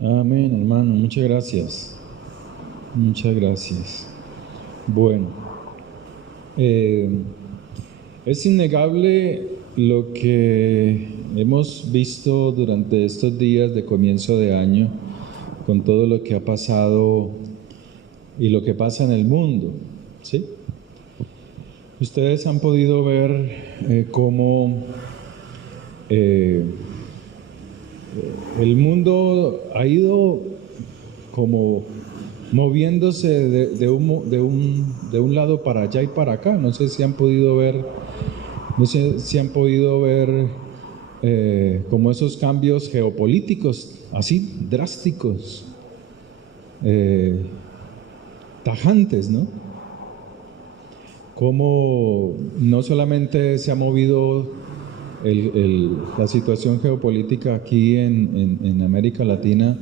Amén, hermano. Muchas gracias. Muchas gracias. Bueno, eh, es innegable lo que hemos visto durante estos días de comienzo de año, con todo lo que ha pasado y lo que pasa en el mundo, ¿sí? Ustedes han podido ver cómo el mundo ha ido como moviéndose de un lado para allá y para acá. No sé si han podido ver, como esos cambios geopolíticos así drásticos, tajantes, ¿no? Cómo no solamente se ha movido la situación geopolítica aquí en América Latina,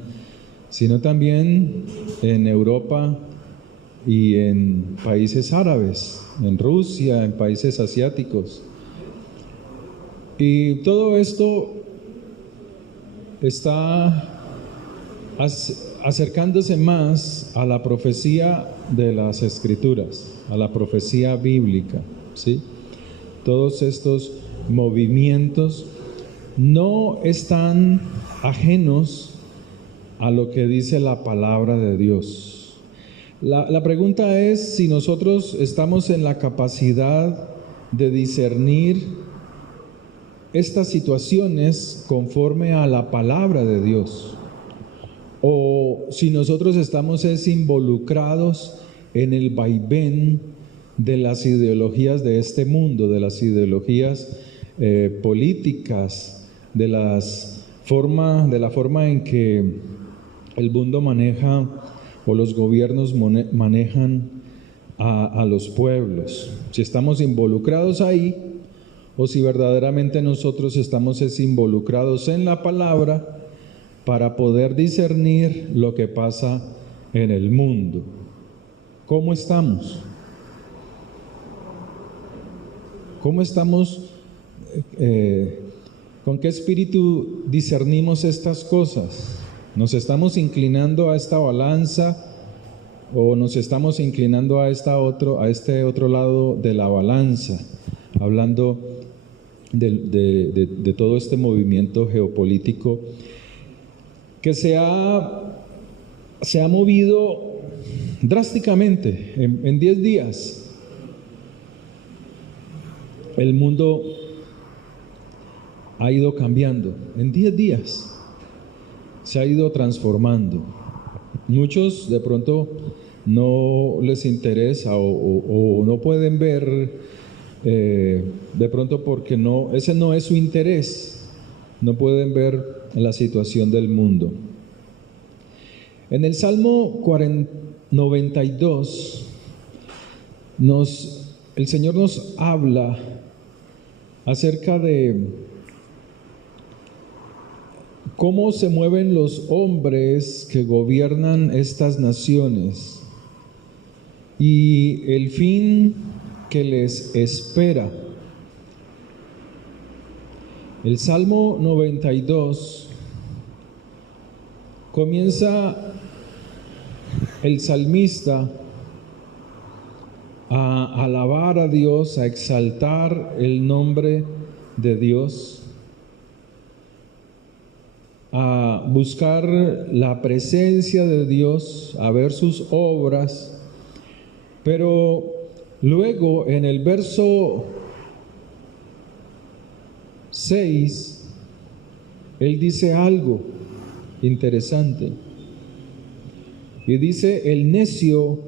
sino también en Europa y en países árabes, en Rusia, en países asiáticos. Y todo esto está acercándose más a la profecía de las Escrituras, a la profecía bíblica, ¿sí? Todos estos movimientos no están ajenos a lo que dice la palabra de Dios. La pregunta es si nosotros estamos en la capacidad de discernir estas situaciones conforme a la palabra de Dios, o si nosotros estamos involucrados en el vaivén de las ideologías de este mundo, de las ideologías políticas, de la forma en que el mundo maneja o los gobiernos manejan a los pueblos. Si estamos involucrados ahí o si verdaderamente nosotros estamos involucrados en la palabra para poder discernir lo que pasa en el mundo. ¿Cómo estamos? ¿Cómo estamos? ¿Con qué espíritu discernimos estas cosas? ¿Nos estamos inclinando a esta balanza o nos estamos inclinando a este otro lado de la balanza? Hablando de todo este movimiento geopolítico que se ha movido drásticamente en 10 días. El mundo ha ido cambiando, en 10 días se ha ido transformando. Muchos de pronto no les interesa o no pueden ver, de pronto porque ese no es su interés, no pueden ver la situación del mundo. En el Salmo 92 el Señor nos habla acerca de cómo se mueven los hombres que gobiernan estas naciones y el fin que les espera. El Salmo 92 comienza el salmista a alabar a Dios, a exaltar el nombre de Dios, a buscar la presencia de Dios, a ver sus obras, pero luego en el verso 6, él dice algo interesante, y dice: el necio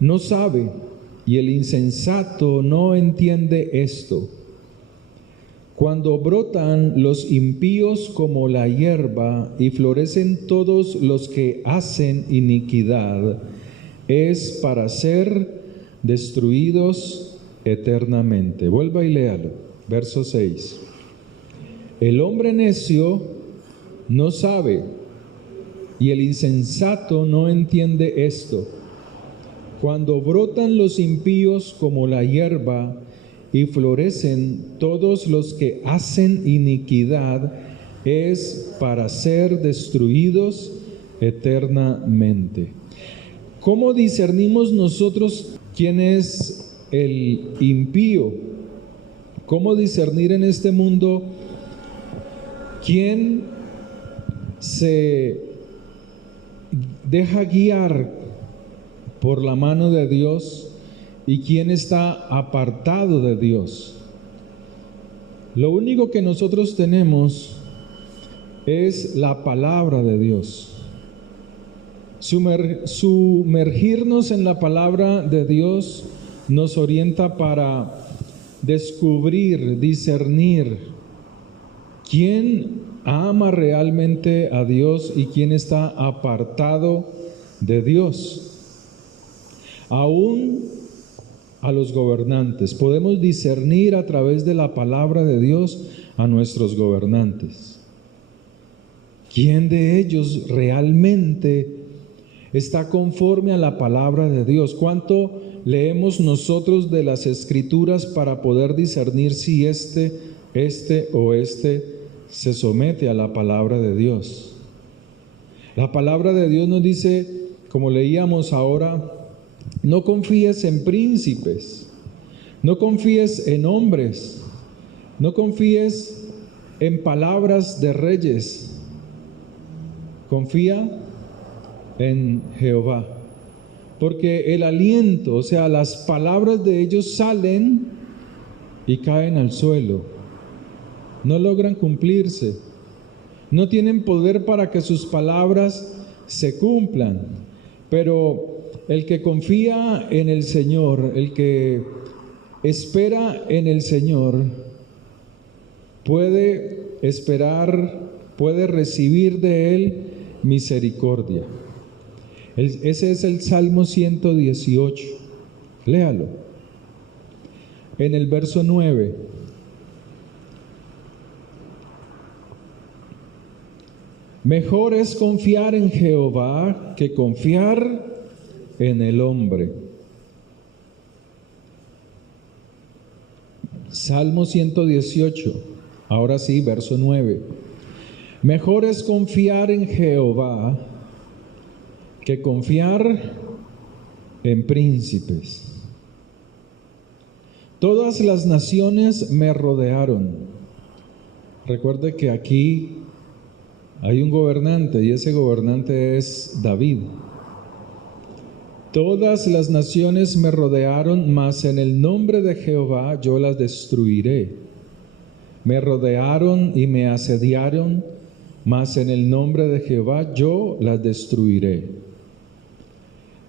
no sabe y el insensato no entiende esto. Cuando brotan los impíos como la hierba y florecen todos los que hacen iniquidad, es para ser destruidos eternamente. Vuelva y léalo, verso 6. El hombre necio no sabe y el insensato no entiende esto. Cuando brotan los impíos como la hierba y florecen todos los que hacen iniquidad, es para ser destruidos eternamente. ¿Cómo discernimos nosotros quién es el impío? ¿Cómo discernir en este mundo quién se deja guiar por la mano de Dios y quién está apartado de Dios? Lo único que nosotros tenemos es la palabra de Dios. Sumergirnos en la palabra de Dios nos orienta para descubrir, discernir quién ama realmente a Dios y quién está apartado de Dios. Aún a los gobernantes podemos discernir a través de la palabra de Dios a nuestros gobernantes. ¿Quién de ellos realmente está conforme a la palabra de Dios? ¿Cuánto leemos nosotros de las Escrituras para poder discernir si este se somete a la palabra de Dios? La palabra de Dios nos dice, como leíamos ahora, no confíes en príncipes, no confíes en hombres, no confíes en palabras de reyes, confía en Jehová, porque el aliento, o sea, las palabras de ellos salen y caen al suelo, no logran cumplirse, no tienen poder para que sus palabras se cumplan. Pero el que confía en el Señor, el que espera en el Señor, puede esperar, puede recibir de Él misericordia. Ese es el Salmo 118. Léalo. En el verso 9. Mejor es confiar en Jehová que confiar en el hombre. Salmo 118. Ahora sí, verso 9. Mejor es confiar en Jehová que confiar en príncipes. Todas las naciones me rodearon. Recuerde que aquí hay un gobernante y ese gobernante es David. Todas las naciones me rodearon, mas en el nombre de Jehová yo las destruiré. Me rodearon y me asediaron, mas en el nombre de Jehová yo las destruiré.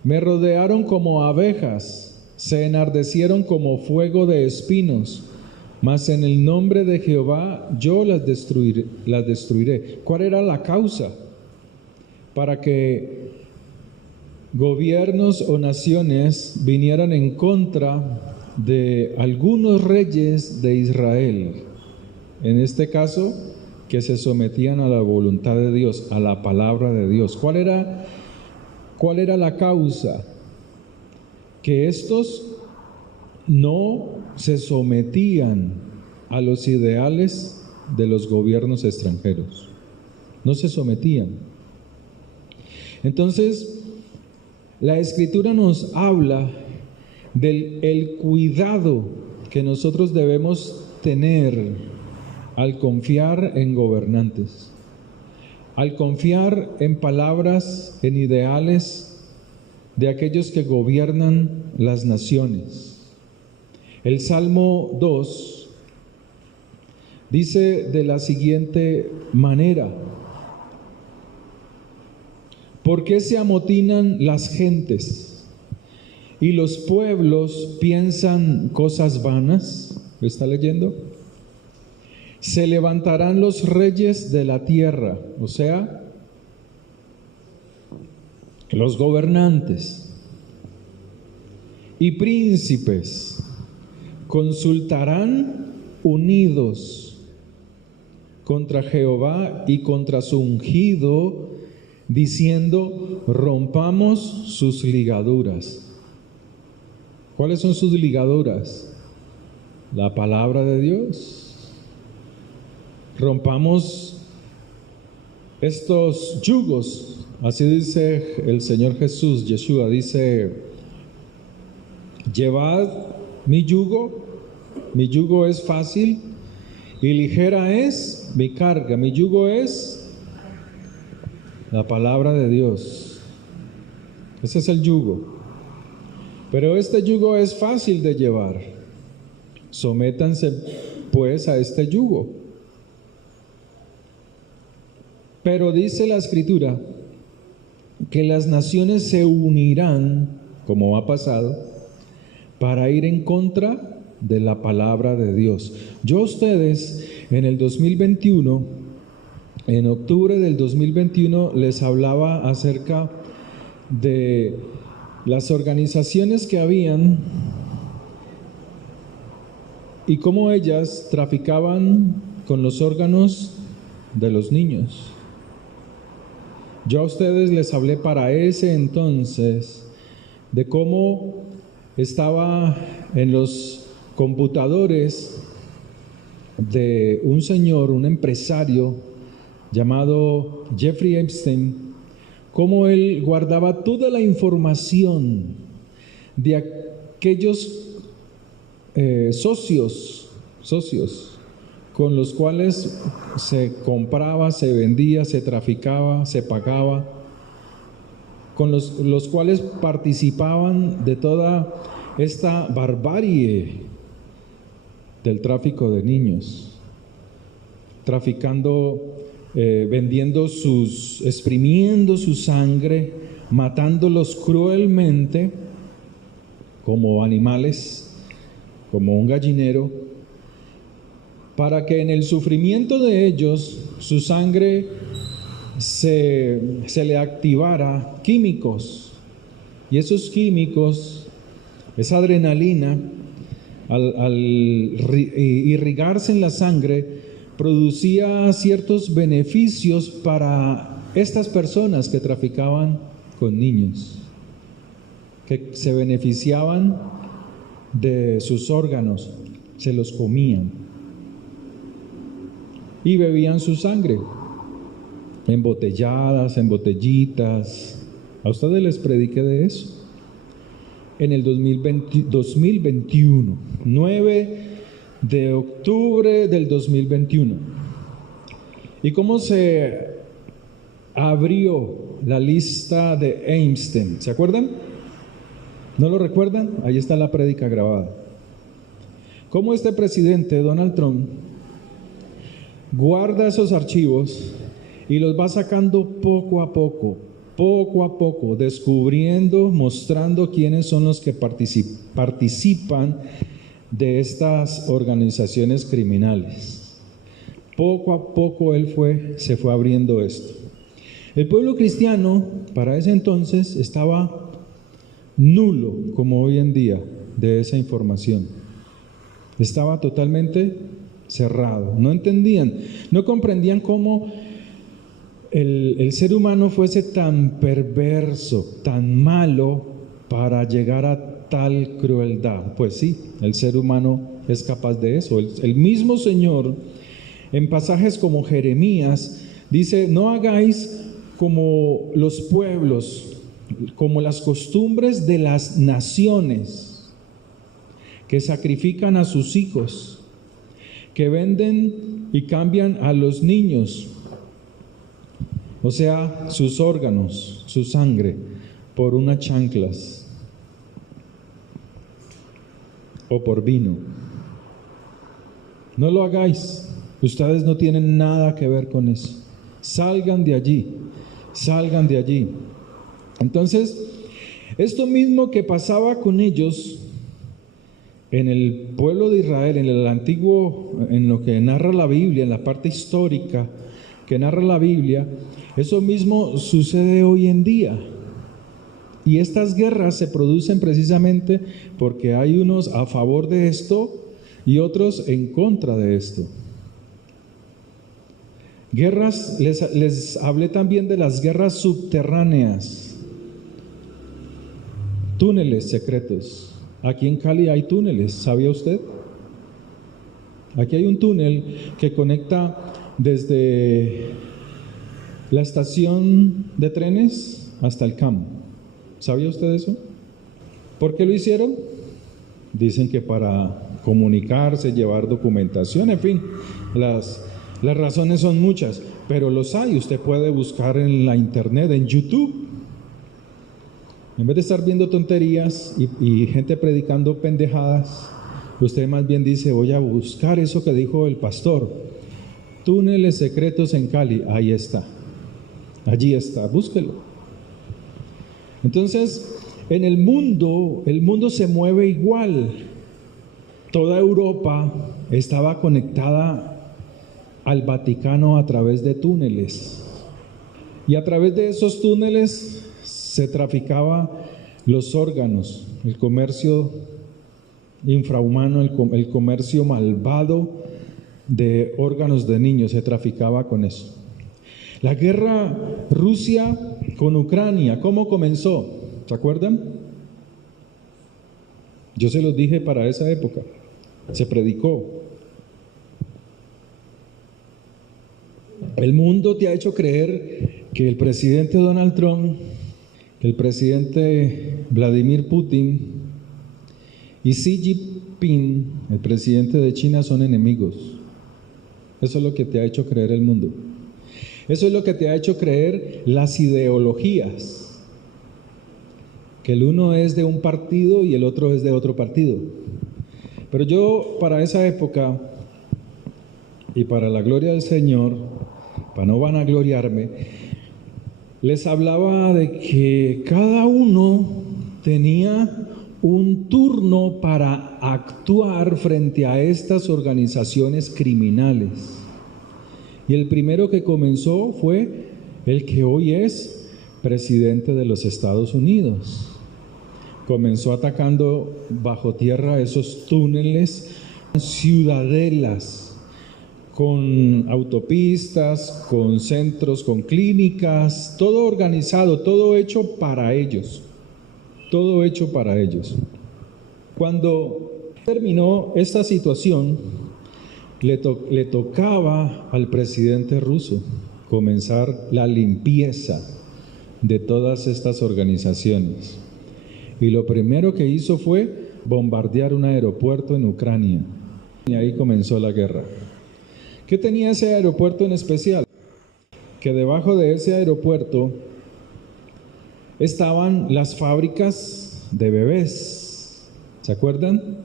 Me rodearon como abejas, se enardecieron como fuego de espinos, mas en el nombre de Jehová yo las destruiré. ¿Cuál era la causa? Para que gobiernos o naciones vinieran en contra de algunos reyes de Israel. En este caso, que se sometían a la voluntad de Dios, a la palabra de Dios. ¿Cuál era la causa? Que estos no se sometían a los ideales de los gobiernos extranjeros. No se sometían. Entonces, la Escritura nos habla del cuidado que nosotros debemos tener al confiar en gobernantes, al confiar en palabras, en ideales de aquellos que gobiernan las naciones. El Salmo 2 dice de la siguiente manera: ¿por qué se amotinan las gentes y los pueblos piensan cosas vanas? ¿Lo está leyendo? Se levantarán los reyes de la tierra, o sea, los gobernantes y príncipes consultarán unidos contra Jehová y contra su ungido, diciendo: rompamos sus ligaduras. ¿Cuáles son sus ligaduras? La palabra de Dios. Rompamos estos yugos Así dice el Señor Jesús, Yeshua, dice, llevad mi yugo es fácil y ligera es mi carga. Mi yugo es la palabra de Dios. Ese es el yugo. Pero este yugo es fácil de llevar. Sométanse pues a este yugo. Pero dice la Escritura que las naciones se unirán, como ha pasado, para ir en contra de la palabra de Dios. Yo a ustedes en el 2021, en octubre del 2021, les hablaba acerca de las organizaciones que habían y cómo ellas traficaban con los órganos de los niños. Yo a ustedes les hablé para ese entonces de cómo estaba en los computadores de un señor, un empresario llamado Jeffrey Epstein, cómo él guardaba toda la información de aquellos socios con los cuales se compraba, se vendía, se traficaba, se pagaba, con los cuales participaban de toda esta barbarie del tráfico de niños, traficando, vendiendo exprimiendo su sangre, matándolos cruelmente como animales, como un gallinero, para que en el sufrimiento de ellos su sangre se le activara químicos, y esos químicos, esa adrenalina, al irrigarse en la sangre, producía ciertos beneficios para estas personas que traficaban con niños, que se beneficiaban de sus órganos, se los comían y bebían su sangre, embotelladas, en botellitas. A ustedes les prediqué de eso en el 2021, 9 de octubre del 2021. ¿Y cómo se abrió la lista de Epstein? ¿Se acuerdan? ¿No lo recuerdan? Ahí está la prédica grabada. Cómo este presidente, Donald Trump, guarda esos archivos y los va sacando poco a poco, descubriendo, mostrando quiénes son los que participan de estas organizaciones criminales. Poco a poco se fue abriendo esto. El pueblo cristiano para ese entonces estaba nulo, como hoy en día, de esa información. Estaba totalmente cerrado. No entendían, no comprendían cómo el ser humano fuese tan perverso, tan malo para llegar a tal crueldad. Pues sí, el ser humano es capaz de eso. El mismo Señor, en pasajes como Jeremías, dice: no hagáis como los pueblos, como las costumbres de las naciones, que sacrifican a sus hijos, que venden y cambian a los niños, o sea, sus órganos, su sangre, por unas chanclas o por vino. No lo hagáis, ustedes no tienen nada que ver con eso. Salgan de allí, salgan de allí. Entonces, esto mismo que pasaba con ellos en el pueblo de Israel, en el antiguo, en lo que narra la Biblia, en la parte histórica que narra la Biblia, eso mismo sucede hoy en día. Y estas guerras se producen precisamente porque hay unos a favor de esto y otros en contra de esto. Guerras, les hablé también de las guerras subterráneas, túneles secretos. Aquí en Cali hay túneles, ¿sabía usted? Aquí hay un túnel que conecta desde la estación de trenes hasta el campo. ¿Sabía usted eso? ¿Por qué lo hicieron? Dicen que para comunicarse, llevar documentación, en fin, las razones son muchas, pero los hay. Usted puede buscar en la internet, en YouTube. En vez de estar viendo tonterías y gente predicando pendejadas, usted más bien dice, voy a buscar eso que dijo el pastor. Túneles secretos en Cali, ahí está. Allí está, búsquelo. Entonces, en el mundo se mueve igual. Toda Europa estaba conectada al Vaticano a través de túneles. Y a través de esos túneles se traficaba los órganos, el comercio infrahumano, el comercio malvado de órganos de niños, se traficaba con eso. La guerra Rusia con Ucrania, ¿cómo comenzó? ¿Se acuerdan? Yo se los dije para esa época, se predicó. El mundo te ha hecho creer que el presidente Donald Trump, que el presidente Vladimir Putin y Xi Jinping, el presidente de China, son enemigos. Eso es lo que te ha hecho creer el mundo. Eso es lo que te ha hecho creer las ideologías, que el uno es de un partido y el otro es de otro partido. Pero yo para esa época y para la gloria del Señor, para no vanagloriarme, les hablaba de que cada uno tenía un turno para actuar frente a estas organizaciones criminales. Y el primero que comenzó fue el que hoy es presidente de los Estados Unidos. Comenzó atacando bajo tierra esos túneles, ciudadelas, con autopistas, con centros, con clínicas, todo organizado, todo hecho para ellos. Todo hecho para ellos. Cuando terminó esta situación, le tocaba al presidente ruso comenzar la limpieza de todas estas organizaciones. Y lo primero que hizo fue bombardear un aeropuerto en Ucrania. Y ahí comenzó la guerra. ¿Qué tenía ese aeropuerto en especial? Que debajo de ese aeropuerto estaban las fábricas de bebés. ¿Se acuerdan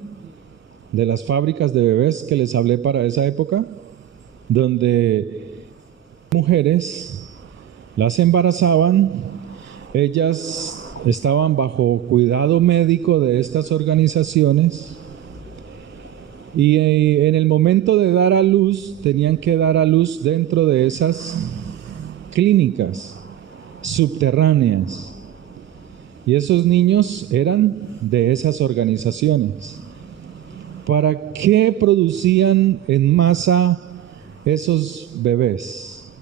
de las fábricas de bebés que les hablé para esa época? Donde mujeres las embarazaban, ellas estaban bajo cuidado médico de estas organizaciones y en el momento de dar a luz, tenían que dar a luz dentro de esas clínicas subterráneas. Y esos niños eran de esas organizaciones. ¿Para qué producían en masa esos bebés?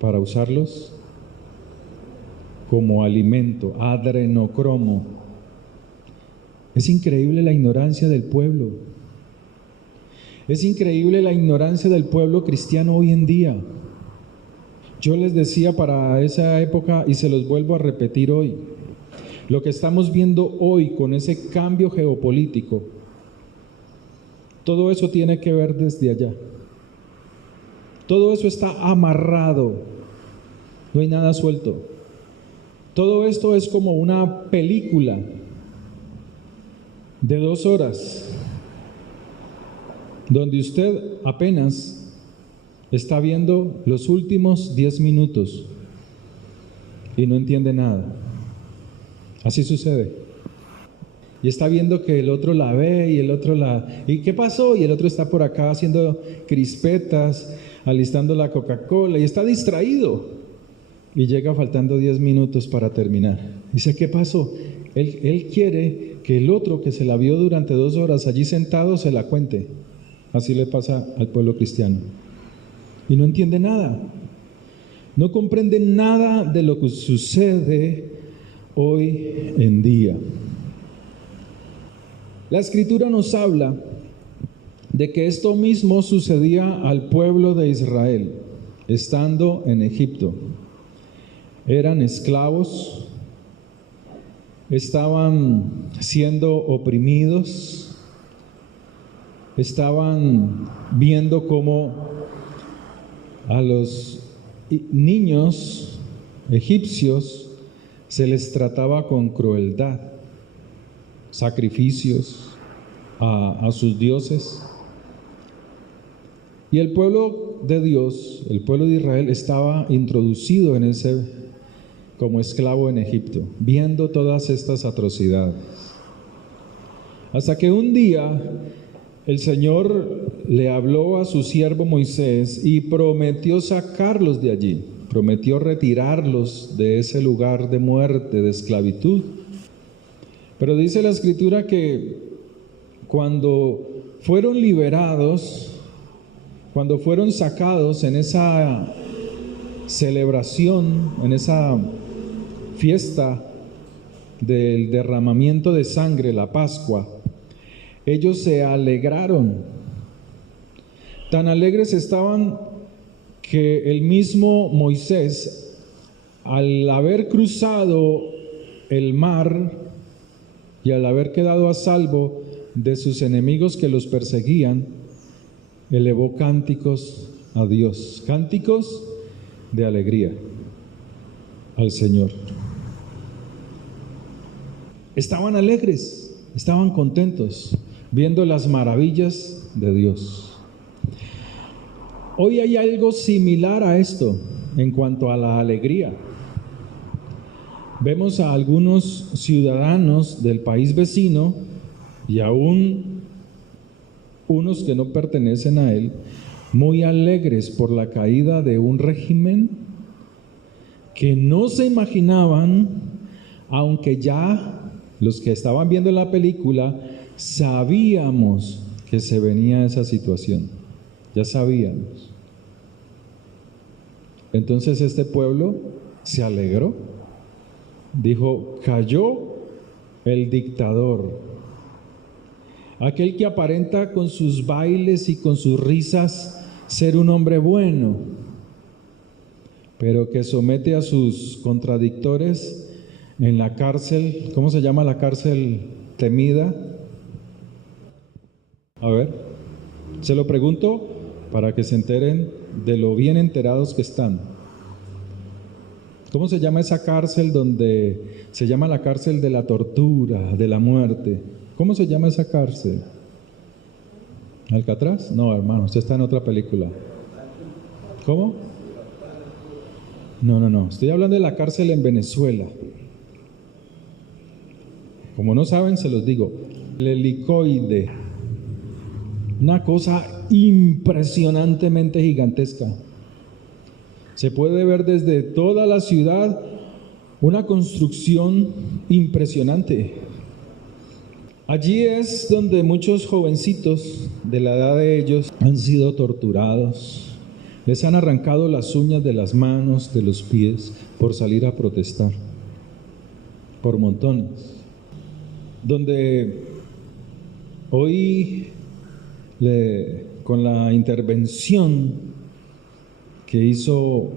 Para usarlos como alimento, adrenocromo. Es increíble la ignorancia del pueblo. Es increíble la ignorancia del pueblo cristiano hoy en día. Yo les decía para esa época y se los vuelvo a repetir hoy. Lo que estamos viendo hoy con ese cambio geopolítico, todo eso tiene que ver desde allá. Todo eso está amarrado. No hay nada suelto. Todo esto es como una película de 2 horas, donde usted apenas está viendo los últimos 10 minutos y no entiende nada. Así sucede. Y está viendo que el otro la ve y el otro ¿y qué pasó? Y el otro está por acá haciendo crispetas, alistando la Coca-Cola y está distraído. Y llega faltando 10 minutos para terminar. Dice, ¿qué pasó? Él quiere que el otro que se la vio durante 2 horas allí sentado se la cuente. Así le pasa al pueblo cristiano. Y no entiende nada. No comprende nada de lo que sucede hoy en día. La Escritura nos habla de que esto mismo sucedía al pueblo de Israel. estando en Egipto. Eran esclavos, estaban siendo oprimidos, estaban viendo cómo a los niños egipcios se les trataba con crueldad, sacrificios a sus dioses. Y el pueblo de Dios, el pueblo de Israel, estaba introducido en como esclavo en Egipto, viendo todas estas atrocidades. Hasta que un día el Señor le habló a su siervo Moisés y prometió sacarlos de allí, prometió retirarlos de ese lugar de muerte, de esclavitud. Pero dice la Escritura que cuando fueron liberados, cuando fueron sacados en esa celebración, en esa fiesta del derramamiento de sangre, la Pascua, ellos se alegraron. Tan alegres estaban que el mismo Moisés, al haber cruzado el mar y al haber quedado a salvo de sus enemigos que los perseguían, elevó cánticos a Dios, cánticos de alegría al Señor. Estaban alegres, estaban contentos, viendo las maravillas de Dios. Hoy hay algo similar a esto en cuanto a la alegría. Vemos a algunos ciudadanos del país vecino y aún unos que no pertenecen a él, muy alegres por la caída de un régimen que no se imaginaban, aunque ya los que estaban viendo la película sabíamos que se venía esa situación, ya sabíamos. Entonces este pueblo se alegró, dijo: cayó el dictador, aquel que aparenta con sus bailes y con sus risas ser un hombre bueno, pero que somete a sus contradictores en la cárcel. ¿Cómo se llama la cárcel temida? A ver, se lo pregunto para que se enteren de lo bien enterados que están. ¿Cómo se llama esa cárcel donde se llama la cárcel de la tortura, de la muerte? ¿Cómo se llama esa cárcel? ¿Alcatraz? No, hermano, usted está en otra película. ¿Cómo? No. Estoy hablando de la cárcel en Venezuela. Como no saben, se los digo. El helicoide. Una cosa impresionantemente gigantesca. Se puede ver desde toda la ciudad una construcción impresionante. Allí es donde muchos jovencitos de la edad de ellos han sido torturados. Les han arrancado las uñas de las manos, de los pies, por salir a protestar. Por montones. Donde hoy, con la intervención que hizo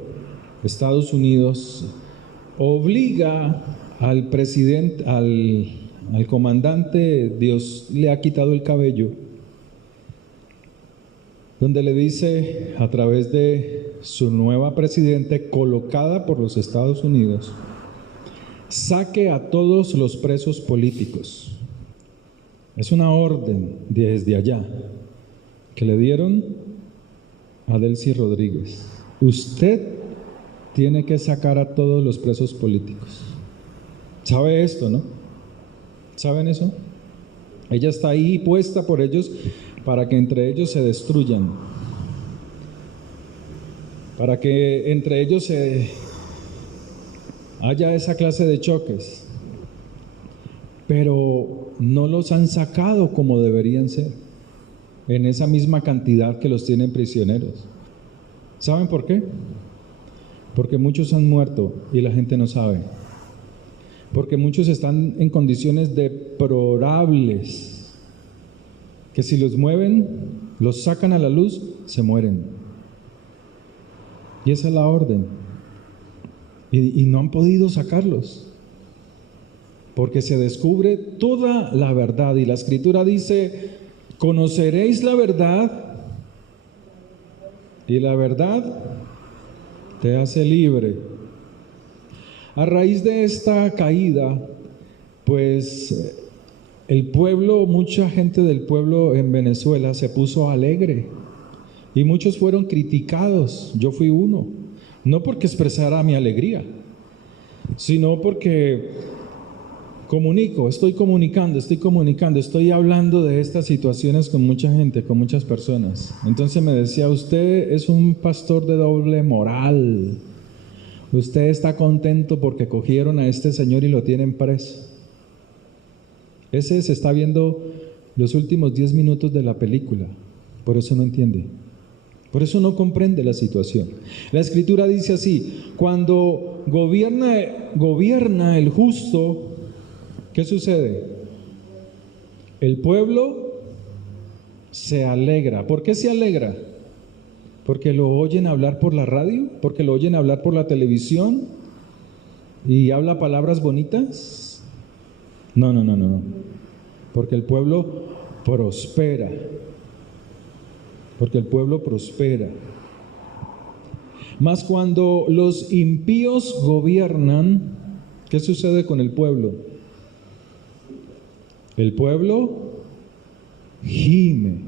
Estados Unidos, obliga al presidente, al comandante, Dios le ha quitado el cabello, donde le dice a través de su nueva presidente colocada por los Estados Unidos: saque a todos los presos políticos. Es una orden desde allá que le dieron a Delcy Rodríguez. Usted tiene que sacar a todos los presos políticos. ¿Sabe esto, no? ¿Saben eso? Ella está ahí puesta por ellos para que entre ellos se destruyan, para que entre ellos haya esa clase de choques, pero no los han sacado como deberían ser, en esa misma cantidad que los tienen prisioneros. ¿Saben por qué? Porque muchos han muerto y la gente no sabe. Porque muchos están en condiciones deplorables, que si los mueven, los sacan a la luz, se mueren. Y esa es la orden. Y no han podido sacarlos, porque se descubre toda la verdad. Y la Escritura dice: conoceréis la verdad, y la verdad te hace libre. A raíz de esta caída, pues el pueblo, mucha gente del pueblo en Venezuela se puso alegre y muchos fueron criticados. Yo fui uno, no porque expresara mi alegría, sino porque estoy comunicando, estoy hablando de estas situaciones con mucha gente, con muchas personas. Entonces me decía: usted es un pastor de doble moral, usted está contento porque cogieron a este señor y lo tienen preso. Ese se está viendo los últimos 10 minutos de la película, por eso no entiende, por eso no comprende la situación. La Escritura dice así: cuando gobierna el justo, ¿qué sucede? El pueblo se alegra. ¿Por qué se alegra? ¿Porque lo oyen hablar por la radio? ¿Porque lo oyen hablar por la televisión? ¿Y habla palabras bonitas? No. Porque el pueblo prospera. Porque el pueblo prospera. Mas cuando los impíos gobiernan, ¿qué sucede con el pueblo? El pueblo gime,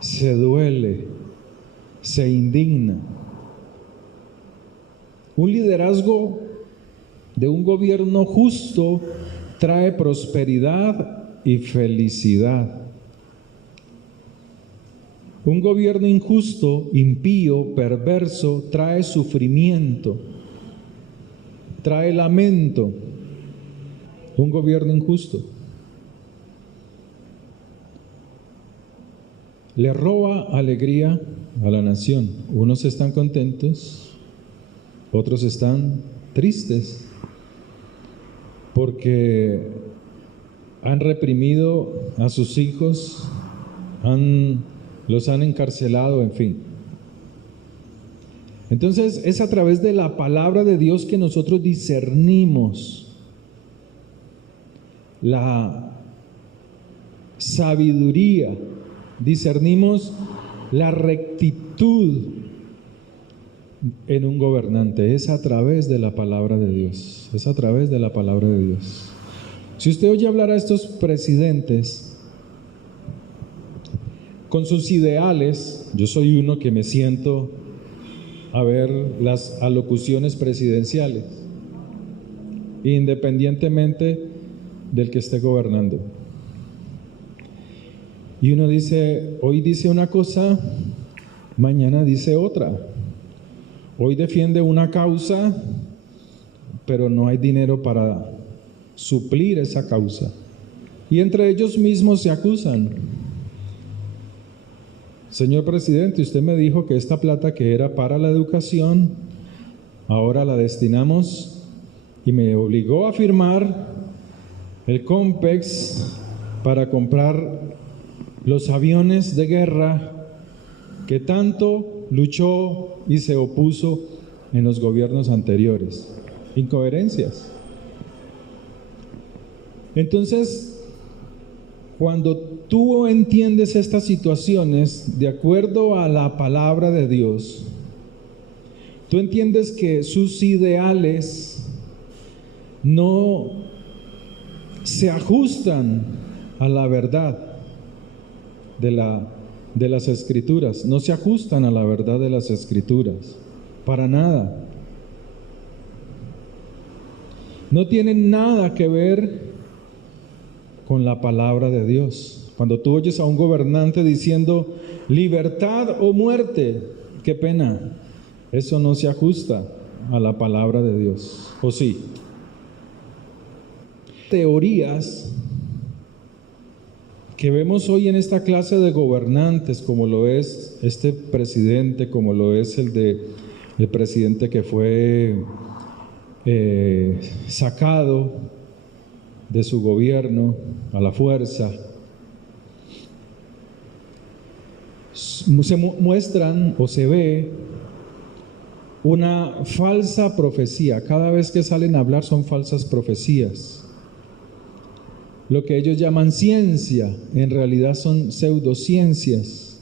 se duele, se indigna. Un liderazgo de un gobierno justo trae prosperidad y felicidad. Un gobierno injusto, impío, perverso, trae sufrimiento, trae lamento. Un gobierno injusto le roba alegría a la nación. Unos están contentos, otros están tristes, porque han reprimido a sus hijos, los han encarcelado, en fin. Entonces es a través de la palabra de Dios que nosotros discernimos la sabiduría, discernimos la rectitud en un gobernante. Es a través de la palabra de Dios, es a través de la palabra de Dios. Si usted oye hablar a estos presidentes con sus ideales, yo soy uno que me siento a ver las alocuciones presidenciales, independientemente del que esté gobernando. Y uno dice: hoy dice una cosa, mañana dice otra. Hoy defiende una causa, pero no hay dinero para suplir esa causa. Y entre ellos mismos se acusan. Señor presidente, usted me dijo que esta plata que era para la educación, ahora la destinamos, y me obligó a firmar el COMPEX para comprar los aviones de guerra que tanto luchó y se opuso en los gobiernos anteriores. Incoherencias. Entonces, cuando tú entiendes estas situaciones de acuerdo a la palabra de Dios, tú entiendes que sus ideales no se ajustan a la verdad de las Escrituras, no se ajustan a la verdad de las Escrituras, para nada. No tienen nada que ver con la palabra de Dios. Cuando tú oyes a un gobernante diciendo libertad o muerte, qué pena, eso no se ajusta a la palabra de Dios, ¿o sí? Teorías que vemos hoy en esta clase de gobernantes, como lo es este presidente, como lo es el presidente que fue sacado de su gobierno a la fuerza, se muestran o se ve una falsa profecía. Cada vez que salen a hablar son falsas profecías. Lo que ellos llaman ciencia, en realidad son pseudociencias.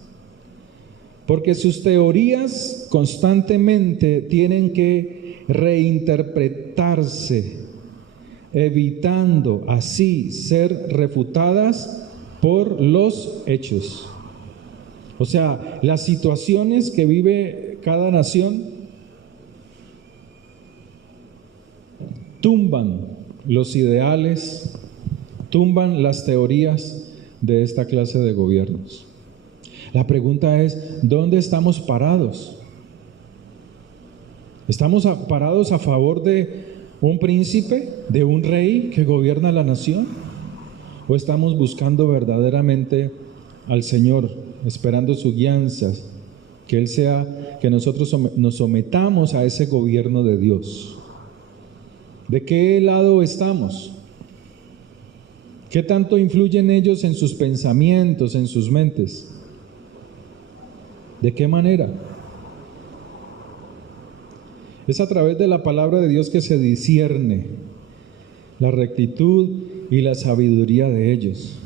Porque sus teorías constantemente tienen que reinterpretarse, evitando así ser refutadas por los hechos. O sea, las situaciones que vive cada nación tumban los ideales, tumban las teorías de esta clase de gobiernos. La pregunta es, ¿dónde estamos parados? ¿Estamos parados a favor de un príncipe, de un rey que gobierna la nación? ¿O estamos buscando verdaderamente al Señor, esperando su guianza, que Él sea, que nosotros nos sometamos a ese gobierno de Dios? ¿De qué lado estamos? ¿Qué tanto influyen ellos en sus pensamientos, en sus mentes? ¿De qué manera? Es a través de la palabra de Dios que se discierne la rectitud y la sabiduría de ellos.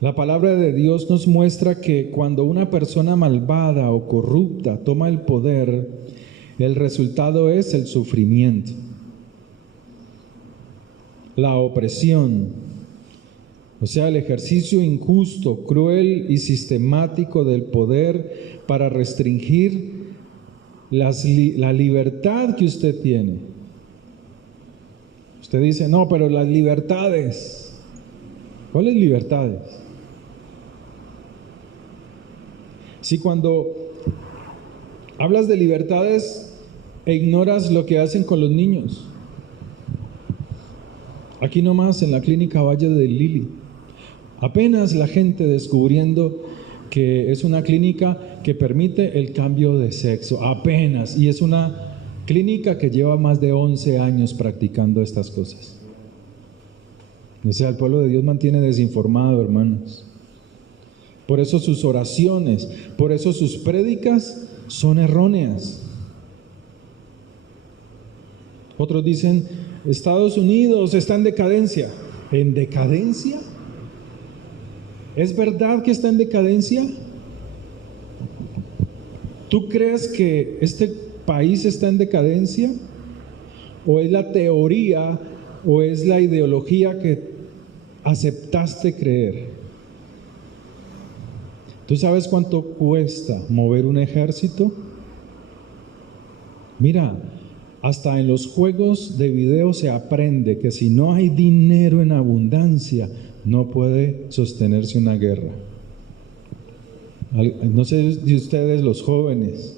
La palabra de Dios nos muestra que cuando una persona malvada o corrupta toma el poder, el resultado es el sufrimiento, la opresión, o sea, el ejercicio injusto, cruel y sistemático del poder para restringir la libertad que usted tiene. Usted dice, no, pero las libertades. ¿Cuáles libertades? Si cuando hablas de libertades e ignoras lo que hacen con los niños. Aquí nomás en la clínica Valle del Lili, apenas la gente descubriendo que es una clínica que permite el cambio de sexo, apenas, y es una clínica que lleva más de 11 años practicando estas cosas. O sea, el pueblo de Dios mantiene desinformado, hermanos. Por eso sus oraciones, por eso sus prédicas son erróneas. Otros dicen, Estados Unidos está en decadencia. ¿En decadencia? ¿Es verdad que está en decadencia? ¿Tú crees que este país está en decadencia? ¿O es la teoría o es la ideología que aceptaste creer? ¿Tú sabes cuánto cuesta mover un ejército? Mira, hasta en los juegos de video se aprende que si no hay dinero en abundancia, no puede sostenerse una guerra. No sé de ustedes los jóvenes,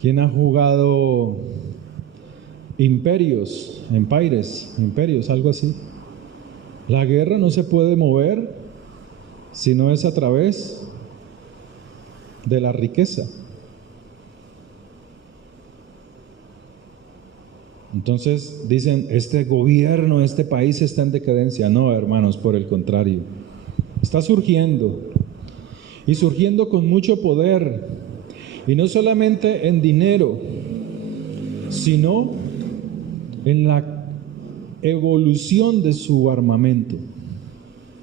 ¿quién ha jugado Imperios, algo así? La guerra no se puede mover si no es a través de la riqueza. Entonces dicen, este gobierno, este país está en decadencia. No, hermanos, por el contrario, está surgiendo, y surgiendo con mucho poder, y no solamente en dinero, sino en la evolución de su armamento,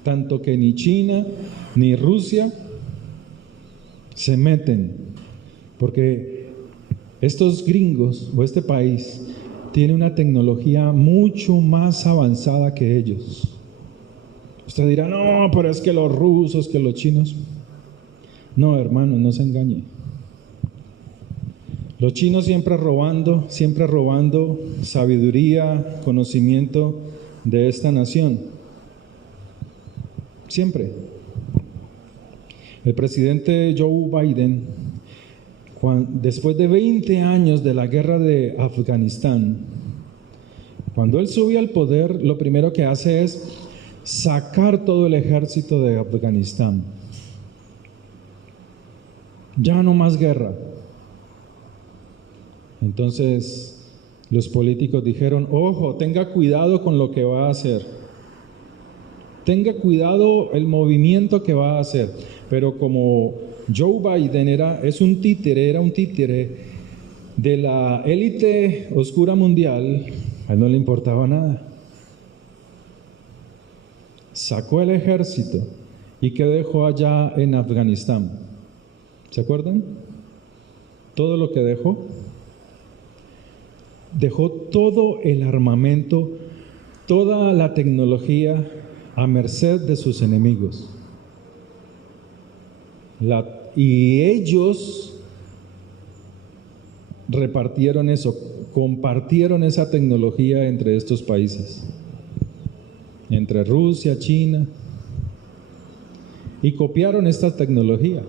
tanto que ni China ni Rusia se meten, porque estos gringos o este país tiene una tecnología mucho más avanzada que ellos. Usted dirá, no, pero es que los rusos, que los chinos. No, hermano, no se engañe. Los chinos siempre robando sabiduría, conocimiento de esta nación. Siempre. El presidente Joe Biden, después de 20 años de la guerra de Afganistán, cuando él sube al poder, lo primero que hace es sacar todo el ejército de Afganistán. Ya no más guerra. Entonces los políticos dijeron, ojo, tenga cuidado con lo que va a hacer. Tenga cuidado el movimiento que va a hacer. Pero como Joe Biden era un títere de la élite oscura mundial. A él no le importaba nada. Sacó el ejército. ¿Y qué dejó allá en Afganistán? ¿Se acuerdan? Todo lo que dejó. Dejó todo el armamento, toda la tecnología a merced de sus enemigos. Y ellos repartieron eso, compartieron esa tecnología entre estos países, entre Rusia, China, y copiaron esta tecnología.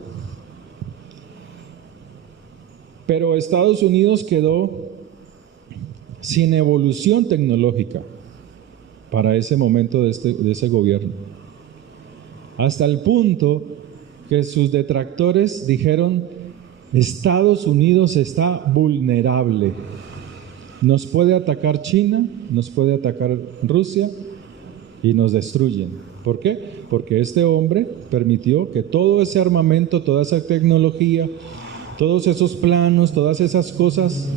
Pero Estados Unidos quedó sin evolución tecnológica para ese momento de ese gobierno, hasta el punto que sus detractores dijeron: Estados Unidos está vulnerable, nos puede atacar China, nos puede atacar Rusia y nos destruyen. ¿Por qué? Porque este hombre permitió que todo ese armamento, toda esa tecnología, todos esos planos, todas esas cosas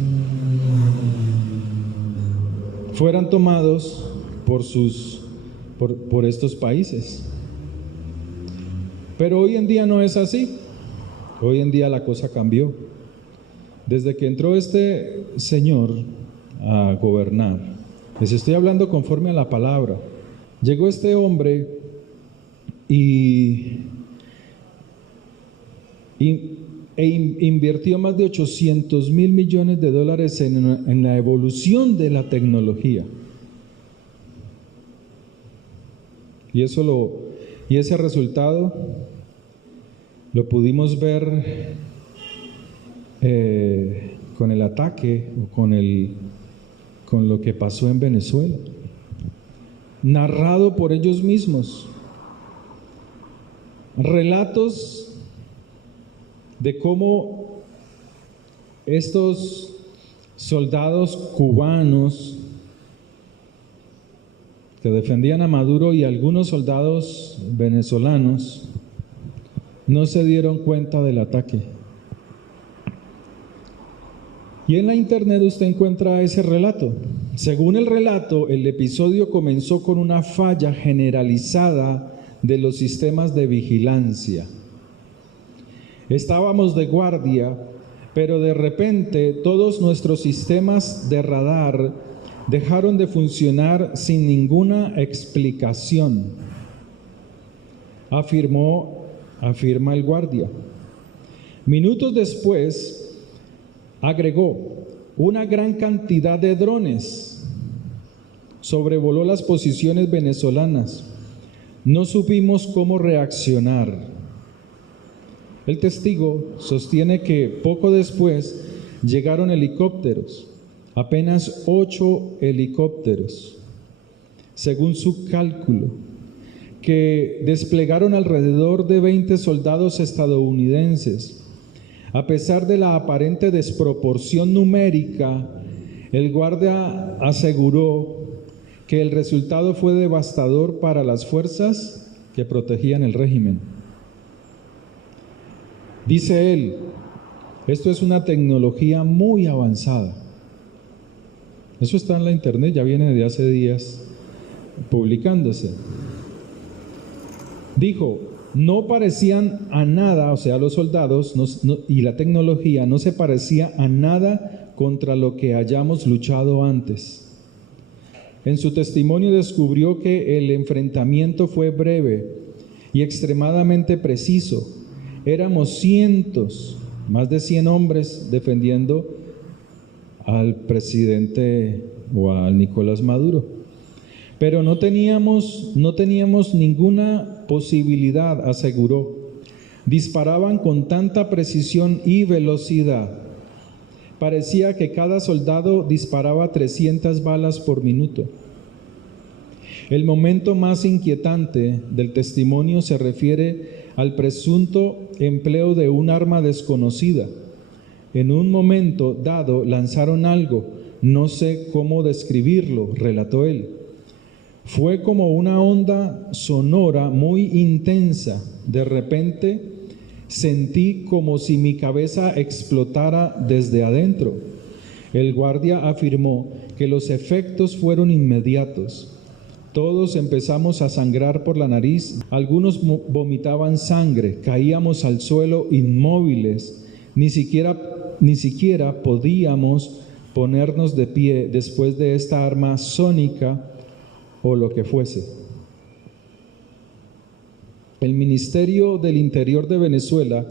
fueran tomados por estos países. Pero hoy en día no es así. Hoy en día la cosa cambió. Desde que entró este señor a gobernar, les estoy hablando conforme a la palabra, llegó este hombre e invirtió más de 800,000 millones de dólares en la evolución de la tecnología. Y ese resultado lo pudimos ver con el ataque o con lo que pasó en Venezuela, narrado por ellos mismos. Relatos de cómo estos soldados cubanos que defendían a Maduro y algunos soldados venezolanos no se dieron cuenta del ataque. Y en la internet usted encuentra ese relato. Según el relato, el episodio comenzó con una falla generalizada de los sistemas de vigilancia. Estábamos de guardia, pero de repente todos nuestros sistemas de radar dejaron de funcionar sin ninguna explicación, afirma el guardia. Minutos después, agregó, una gran cantidad de drones sobrevoló las posiciones venezolanas. No supimos cómo reaccionar. El testigo sostiene que poco después llegaron helicópteros, apenas 8 helicópteros, según su cálculo, que desplegaron alrededor de 20 soldados estadounidenses. A pesar de la aparente desproporción numérica, el guardia aseguró que el resultado fue devastador para las fuerzas que protegían el régimen. Dice él, esto es una tecnología muy avanzada. Eso está en la internet, ya viene de hace días publicándose. Dijo, no parecían a nada, o sea, los soldados y la tecnología no se parecía a nada contra lo que hayamos luchado antes. En su testimonio descubrió que el enfrentamiento fue breve y extremadamente preciso. Éramos cientos, más de 100 hombres defendiendo al presidente o a Nicolás Maduro. Pero no teníamos ninguna posibilidad, aseguró. Disparaban con tanta precisión y velocidad. Parecía que cada soldado disparaba 300 balas por minuto. El momento más inquietante del testimonio se refiere al presunto empleo de un arma desconocida. En un momento dado lanzaron algo, no sé cómo describirlo, relató él. Fue como una onda sonora muy intensa. De repente Sentí como si mi cabeza explotara desde adentro. El guardia afirmó que los efectos fueron inmediatos. Todos empezamos a sangrar por la nariz, algunos vomitaban sangre, caíamos al suelo inmóviles, ni siquiera podíamos ponernos de pie después de esta arma sónica o lo que fuese. El Ministerio del Interior de Venezuela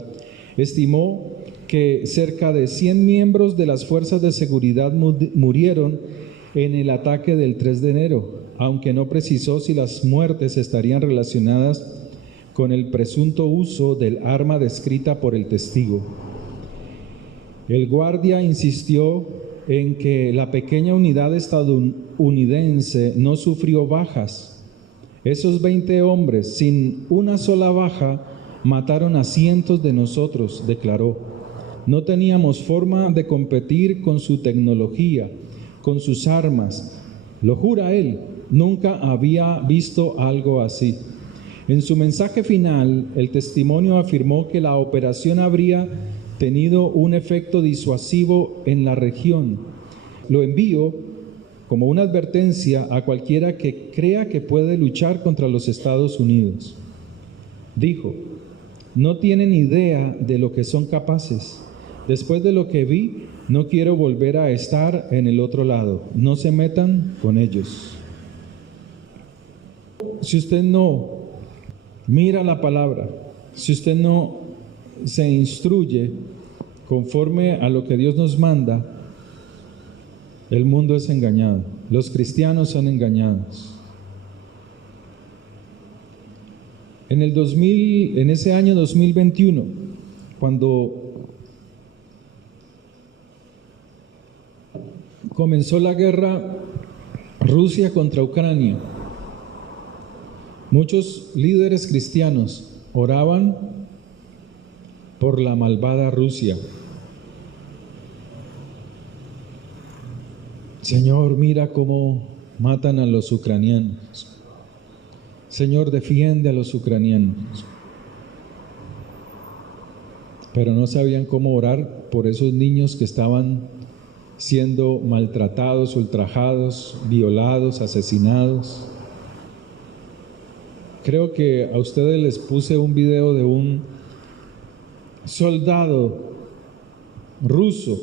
estimó que cerca de 100 miembros de las fuerzas de seguridad murieron en el ataque del 3 de enero, aunque no precisó si las muertes estarían relacionadas con el presunto uso del arma descrita por el testigo. El guardia insistió en que la pequeña unidad estadounidense no sufrió bajas. Esos 20 hombres, sin una sola baja, mataron a cientos de nosotros, declaró. No teníamos forma de competir con su tecnología, con sus armas. Lo jura él, nunca había visto algo así. En su mensaje final, el testimonio afirmó que la operación habría tenido un efecto disuasivo en la región. Lo envío como una advertencia a cualquiera que crea que puede luchar contra los Estados Unidos. Dijo, no tienen idea de lo que son capaces. Después de lo que vi, no quiero volver a estar en el otro lado. No se metan con ellos. Si usted no mira la palabra, si usted no se instruye conforme a lo que Dios nos manda, el mundo es engañado. Los cristianos son engañados. En ese año 2021, cuando comenzó la guerra Rusia contra Ucrania, muchos líderes cristianos oraban por la malvada Rusia. Señor, mira cómo matan a los ucranianos. Señor, defiende a los ucranianos. Pero no sabían cómo orar por esos niños que estaban siendo maltratados, ultrajados, violados, asesinados. Creo que a ustedes les puse un video de un soldado ruso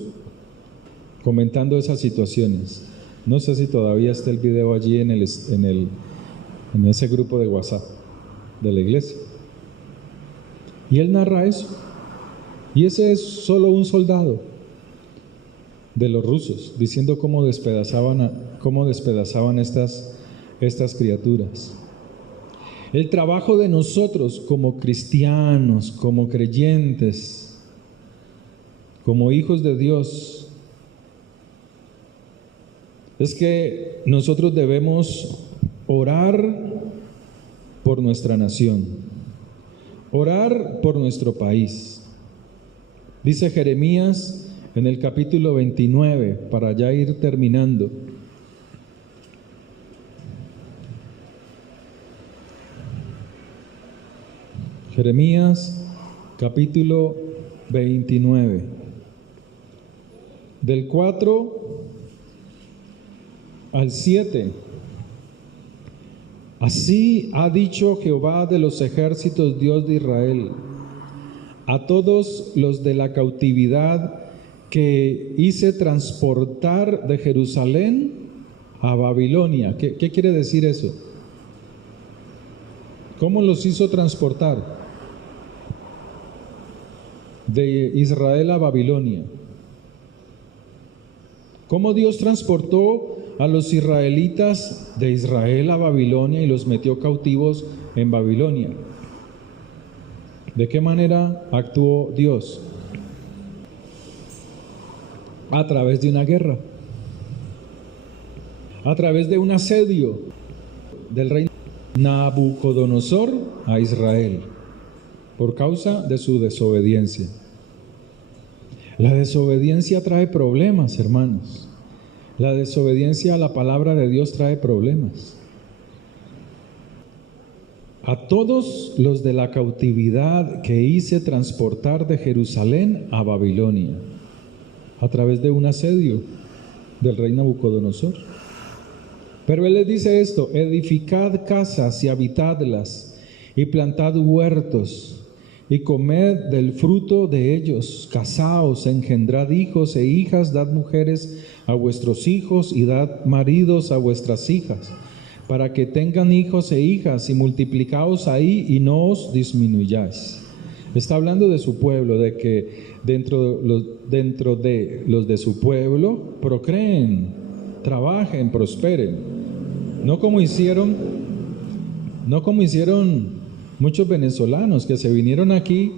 comentando esas situaciones. No sé si todavía está el video allí en ese grupo de WhatsApp de la iglesia. Y él narra eso. Y ese es solo un soldado de los rusos, diciendo cómo despedazaban estas criaturas. El trabajo de nosotros como cristianos, como creyentes, como hijos de Dios, es que nosotros debemos orar por nuestra nación, orar por nuestro país. Dice Jeremías en el capítulo 29, para ya ir terminando. Jeremías capítulo 29, del 4 al 7. Así ha dicho Jehová de los ejércitos, Dios de Israel, a todos los de la cautividad que hice transportar de Jerusalén a Babilonia. ¿Qué quiere decir eso? ¿Cómo los hizo transportar de Israel a Babilonia? ¿Cómo Dios transportó a los israelitas de Israel a Babilonia y los metió cautivos en Babilonia? ¿De qué manera actuó Dios? A través de una guerra, a través de un asedio del rey Nabucodonosor a Israel por causa de su desobediencia. La desobediencia trae problemas, hermanos. La desobediencia a la palabra de Dios trae problemas. a todos los de la cautividad que hice transportar de Jerusalén a Babilonia, a través de un asedio del rey Nabucodonosor. Pero él les dice esto: edificad casas y habitadlas, y plantad huertos, y comed del fruto de ellos, casaos, engendrad hijos e hijas, dad mujeres a vuestros hijos, y dad maridos a vuestras hijas, para que tengan hijos e hijas, y multiplicaos ahí, y no os disminuyáis. Está hablando de su pueblo, de que dentro de los de su pueblo procreen, trabajen, prosperen. No como hicieron muchos venezolanos que se vinieron aquí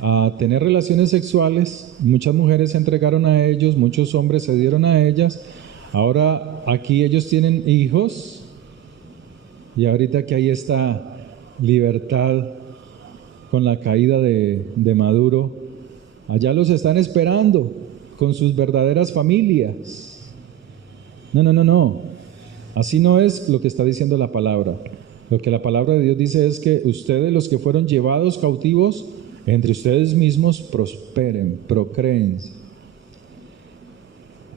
a tener relaciones sexuales, muchas mujeres se entregaron a ellos, muchos hombres se dieron a ellas. Ahora aquí ellos tienen hijos, y ahorita que hay esta libertad con la caída de Maduro, allá los están esperando con sus verdaderas familias. No. Así no es lo que está diciendo la palabra. Lo que la palabra de Dios dice es que ustedes, los que fueron llevados cautivos, entre ustedes mismos prosperen, procreen.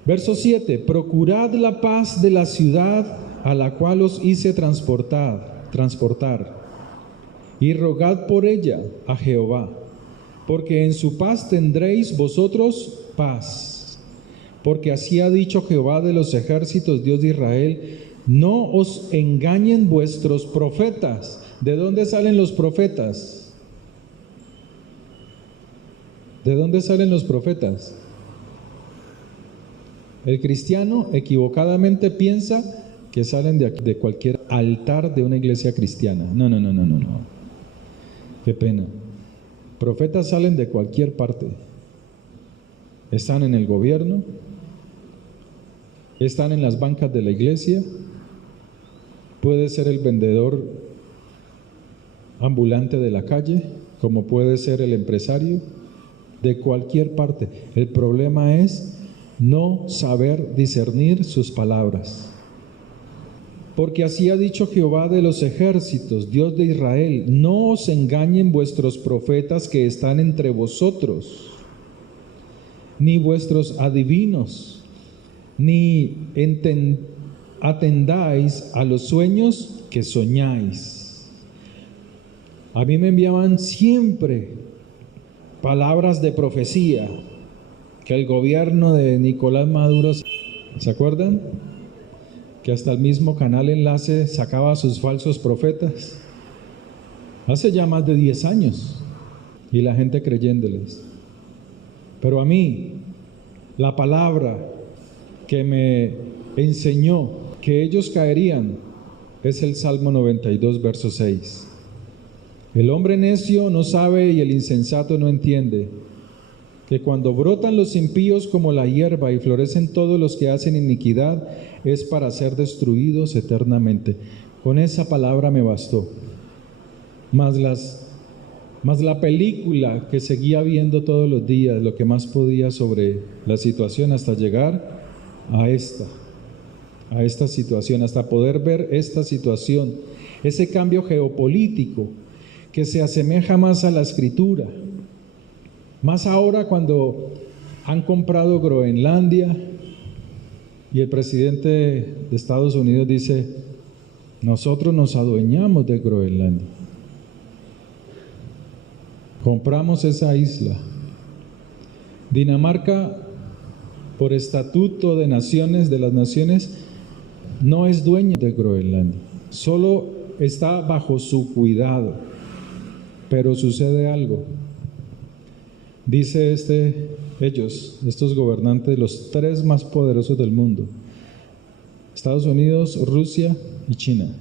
Verso 7: procurad la paz de la ciudad a la cual os hice transportar, y rogad por ella a Jehová, porque en su paz tendréis vosotros paz. Porque así ha dicho Jehová de los ejércitos, Dios de Israel: no os engañen vuestros profetas. ¿De dónde salen los profetas? ¿De dónde salen los profetas? El cristiano equivocadamente piensa que salen de cualquier altar de una iglesia cristiana. No. Qué pena. Profetas salen de cualquier parte. Están en el gobierno, están en las bancas de la iglesia, puede ser el vendedor ambulante de la calle, como puede ser el empresario, de cualquier parte. El problema es no saber discernir sus palabras. Porque así ha dicho Jehová de los ejércitos, Dios de Israel: no os engañen vuestros profetas que están entre vosotros, ni vuestros adivinos, ni atendáis a los sueños que soñáis. A mí me enviaban siempre palabras de profecía que el gobierno de Nicolás Maduro, ¿se acuerdan? Que hasta el mismo Canal Enlace sacaba a sus falsos profetas. Hace ya más de 10 años, y la gente creyéndoles. Pero a mí, la palabra que me enseñó que ellos caerían es el Salmo 92, verso 6. El hombre necio no sabe y el insensato no entiende, que cuando brotan los impíos como la hierba y florecen todos los que hacen iniquidad, es para ser destruidos eternamente. Con esa palabra me bastó. Más la película que seguía viendo todos los días, lo que más podía sobre la situación, hasta llegar a esta situación, hasta poder ver esta situación, ese cambio geopolítico que se asemeja más a la Escritura. Más ahora cuando han comprado Groenlandia y el presidente de Estados Unidos dice: nosotros nos adueñamos de Groenlandia, compramos esa isla. Dinamarca, por estatuto de las naciones, no es dueña de Groenlandia, solo está bajo su cuidado. Pero sucede algo. Dice estos gobernantes, los 3 más poderosos del mundo: Estados Unidos, Rusia y China.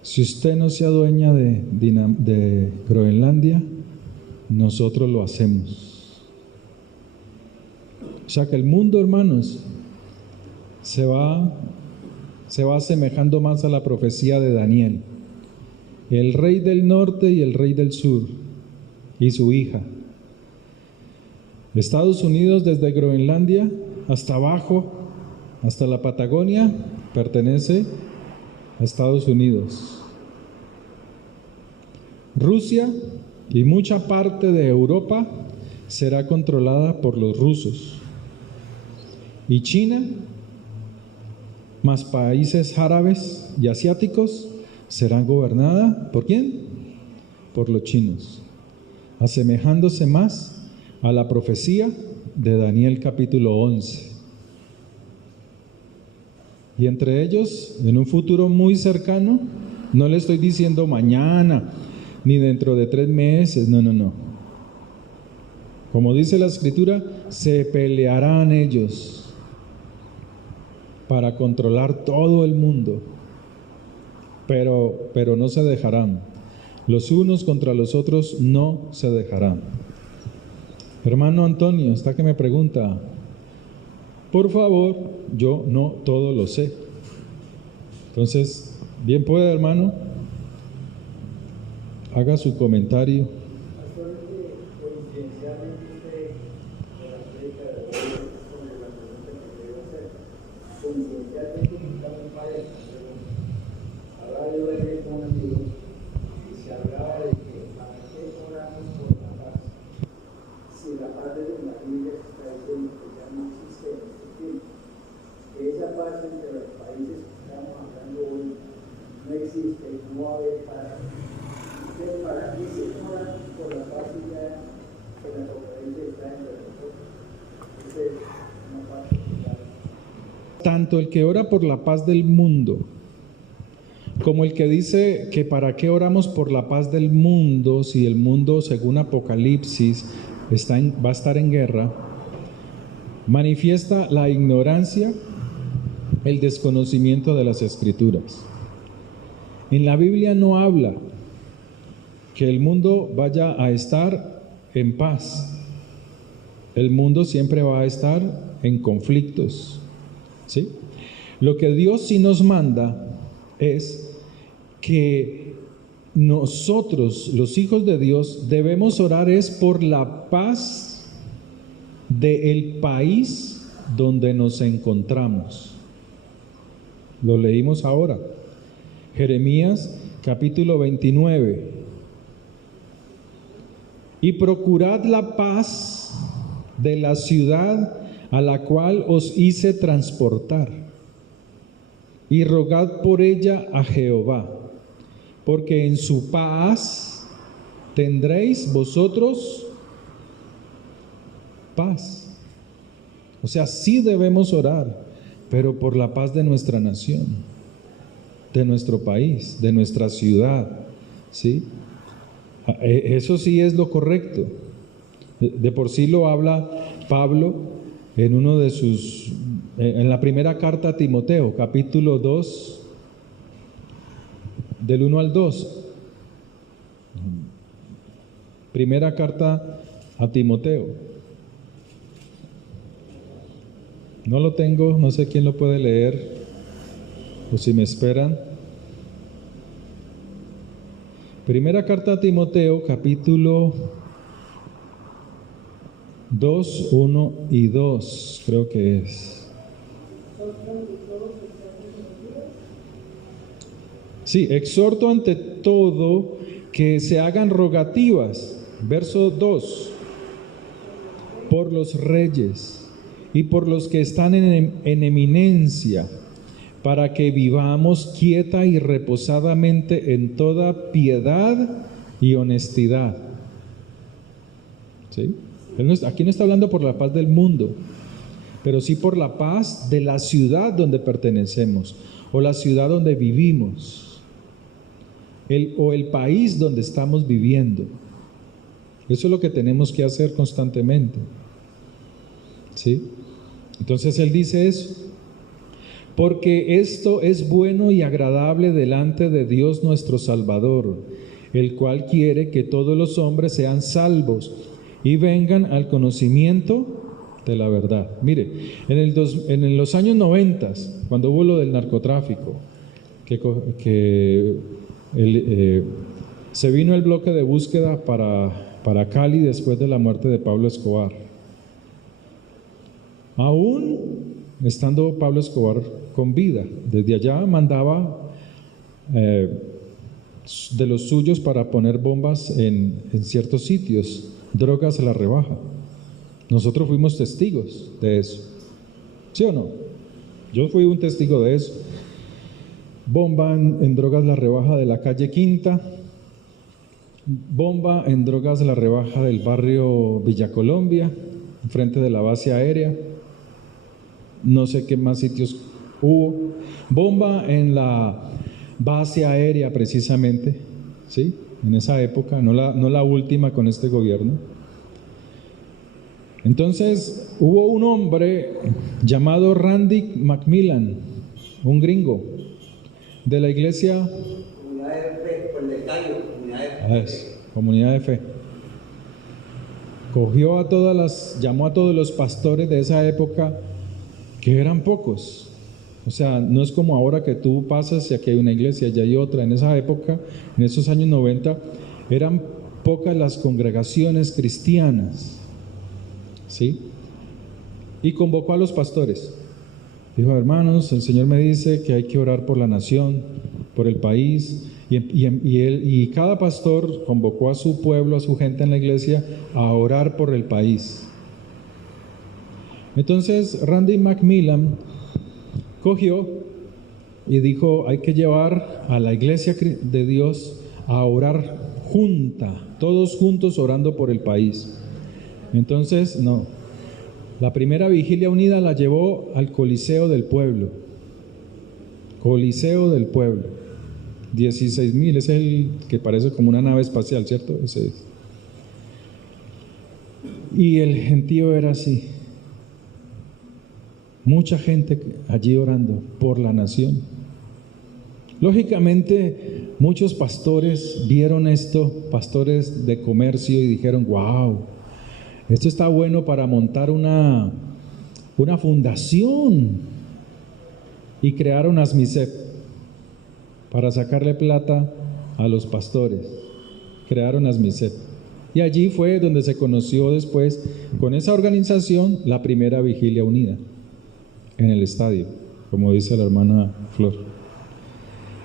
Si usted no se adueña de Groenlandia, nosotros lo hacemos. O sea que el mundo, hermanos, se va asemejando más a la profecía de Daniel. El rey del norte y el rey del sur y su hija. Estados Unidos, desde Groenlandia hasta abajo, hasta la Patagonia, pertenece a Estados Unidos. Rusia y mucha parte de Europa será controlada por los rusos. Y China, más países árabes y asiáticos, serán gobernadas ¿por quién? Por los chinos, asemejándose más a la profecía de Daniel capítulo 11. Y entre ellos, en un futuro muy cercano, no le estoy diciendo mañana, ni dentro de 3 meses, no. Como dice la Escritura, se pelearán ellos para controlar todo el mundo, pero no se dejarán. Los unos contra los otros no se dejarán. Hermano Antonio, está que me pregunta, por favor, yo no todo lo sé. Entonces, bien puede, hermano, haga su comentario. Tanto el que ora por la paz del mundo, como el que dice que para qué oramos por la paz del mundo si el mundo, según Apocalipsis, va a estar en guerra, manifiesta la ignorancia, el desconocimiento de las Escrituras. En la Biblia no habla que el mundo vaya a estar en paz. El mundo siempre va a estar en conflictos, ¿sí? Lo que Dios sí nos manda es que nosotros, los hijos de Dios, debemos orar es por la paz del país donde nos encontramos. Lo leímos ahora. Jeremías capítulo 29. Y procurad la paz de la ciudad a la cual os hice transportar, y rogad por ella a Jehová, porque en su paz tendréis vosotros paz. O sea, sí debemos orar, pero por la paz de nuestra nación, de nuestro país, de nuestra ciudad, ¿sí? Eso sí es lo correcto. De por sí lo habla Pablo en uno de sus, en la primera carta a Timoteo, capítulo 2, del 1 al 2. Primera carta a Timoteo. No lo tengo, no sé quién lo puede leer, o si me esperan. Primera carta a Timoteo, capítulo 2, 1 y 2, creo que es. Sí, exhorto ante todo que se hagan rogativas, verso 2, por los reyes y por los que están en eminencia, para que vivamos quieta y reposadamente en toda piedad y honestidad. ¿Sí? Aquí no está hablando por la paz del mundo, pero sí por la paz de la ciudad donde pertenecemos, o la ciudad donde vivimos, o el país donde estamos viviendo. Eso es lo que tenemos que hacer constantemente, ¿sí? Entonces él dice eso, porque esto es bueno y agradable delante de Dios nuestro Salvador, el cual quiere que todos los hombres sean salvos y vengan al conocimiento de la verdad. Mire, en los años 90, cuando hubo lo del narcotráfico, se vino el bloque de búsqueda para Cali después de la muerte de Pablo Escobar. Aún estando Pablo Escobar con vida, desde allá mandaba de los suyos para poner bombas en ciertos sitios, drogas a la rebaja. Nosotros fuimos testigos de eso, ¿sí o no? Yo fui un testigo de eso. Bomba en drogas la rebaja de la calle Quinta, bomba en drogas la rebaja del barrio Villa Colombia, enfrente de la base aérea, no sé qué más sitios hubo, bomba en la base aérea precisamente, ¿sí? En esa época, no la última con este gobierno. Entonces hubo un hombre llamado Randy Macmillan, un gringo, de la iglesia Comunidad de Fe, por el detalle, Comunidad de Fe. Comunidad de Fe. Cogió llamó a todos los pastores de esa época, que eran pocos. O sea, no es como ahora que tú pasas y aquí hay una iglesia, ya hay otra. En esa época, en esos años 90, eran pocas las congregaciones cristianas, ¿sí? Y convocó a los pastores. Dijo: hermanos, el Señor me dice que hay que orar por la nación, por el país, y cada pastor convocó a su pueblo, a su gente en la iglesia, a orar por el país. Entonces Randy Macmillan cogió y dijo: hay que llevar a la iglesia de Dios a orar todos juntos orando por el país. Entonces, la primera vigilia unida la llevó al Coliseo del Pueblo. Coliseo del Pueblo. 16,000, es el que parece como una nave espacial, ¿cierto? Ese es. Y el gentío era así. Mucha gente allí orando por la nación. Lógicamente, muchos pastores vieron esto, pastores de comercio, y dijeron: wow, esto está bueno para montar una fundación, y crearon ASMISEP para sacarle plata a los pastores. Crearon ASMISEP. Y allí fue donde se conoció después, con esa organización, la primera vigilia unida en el estadio, como dice la hermana Flor.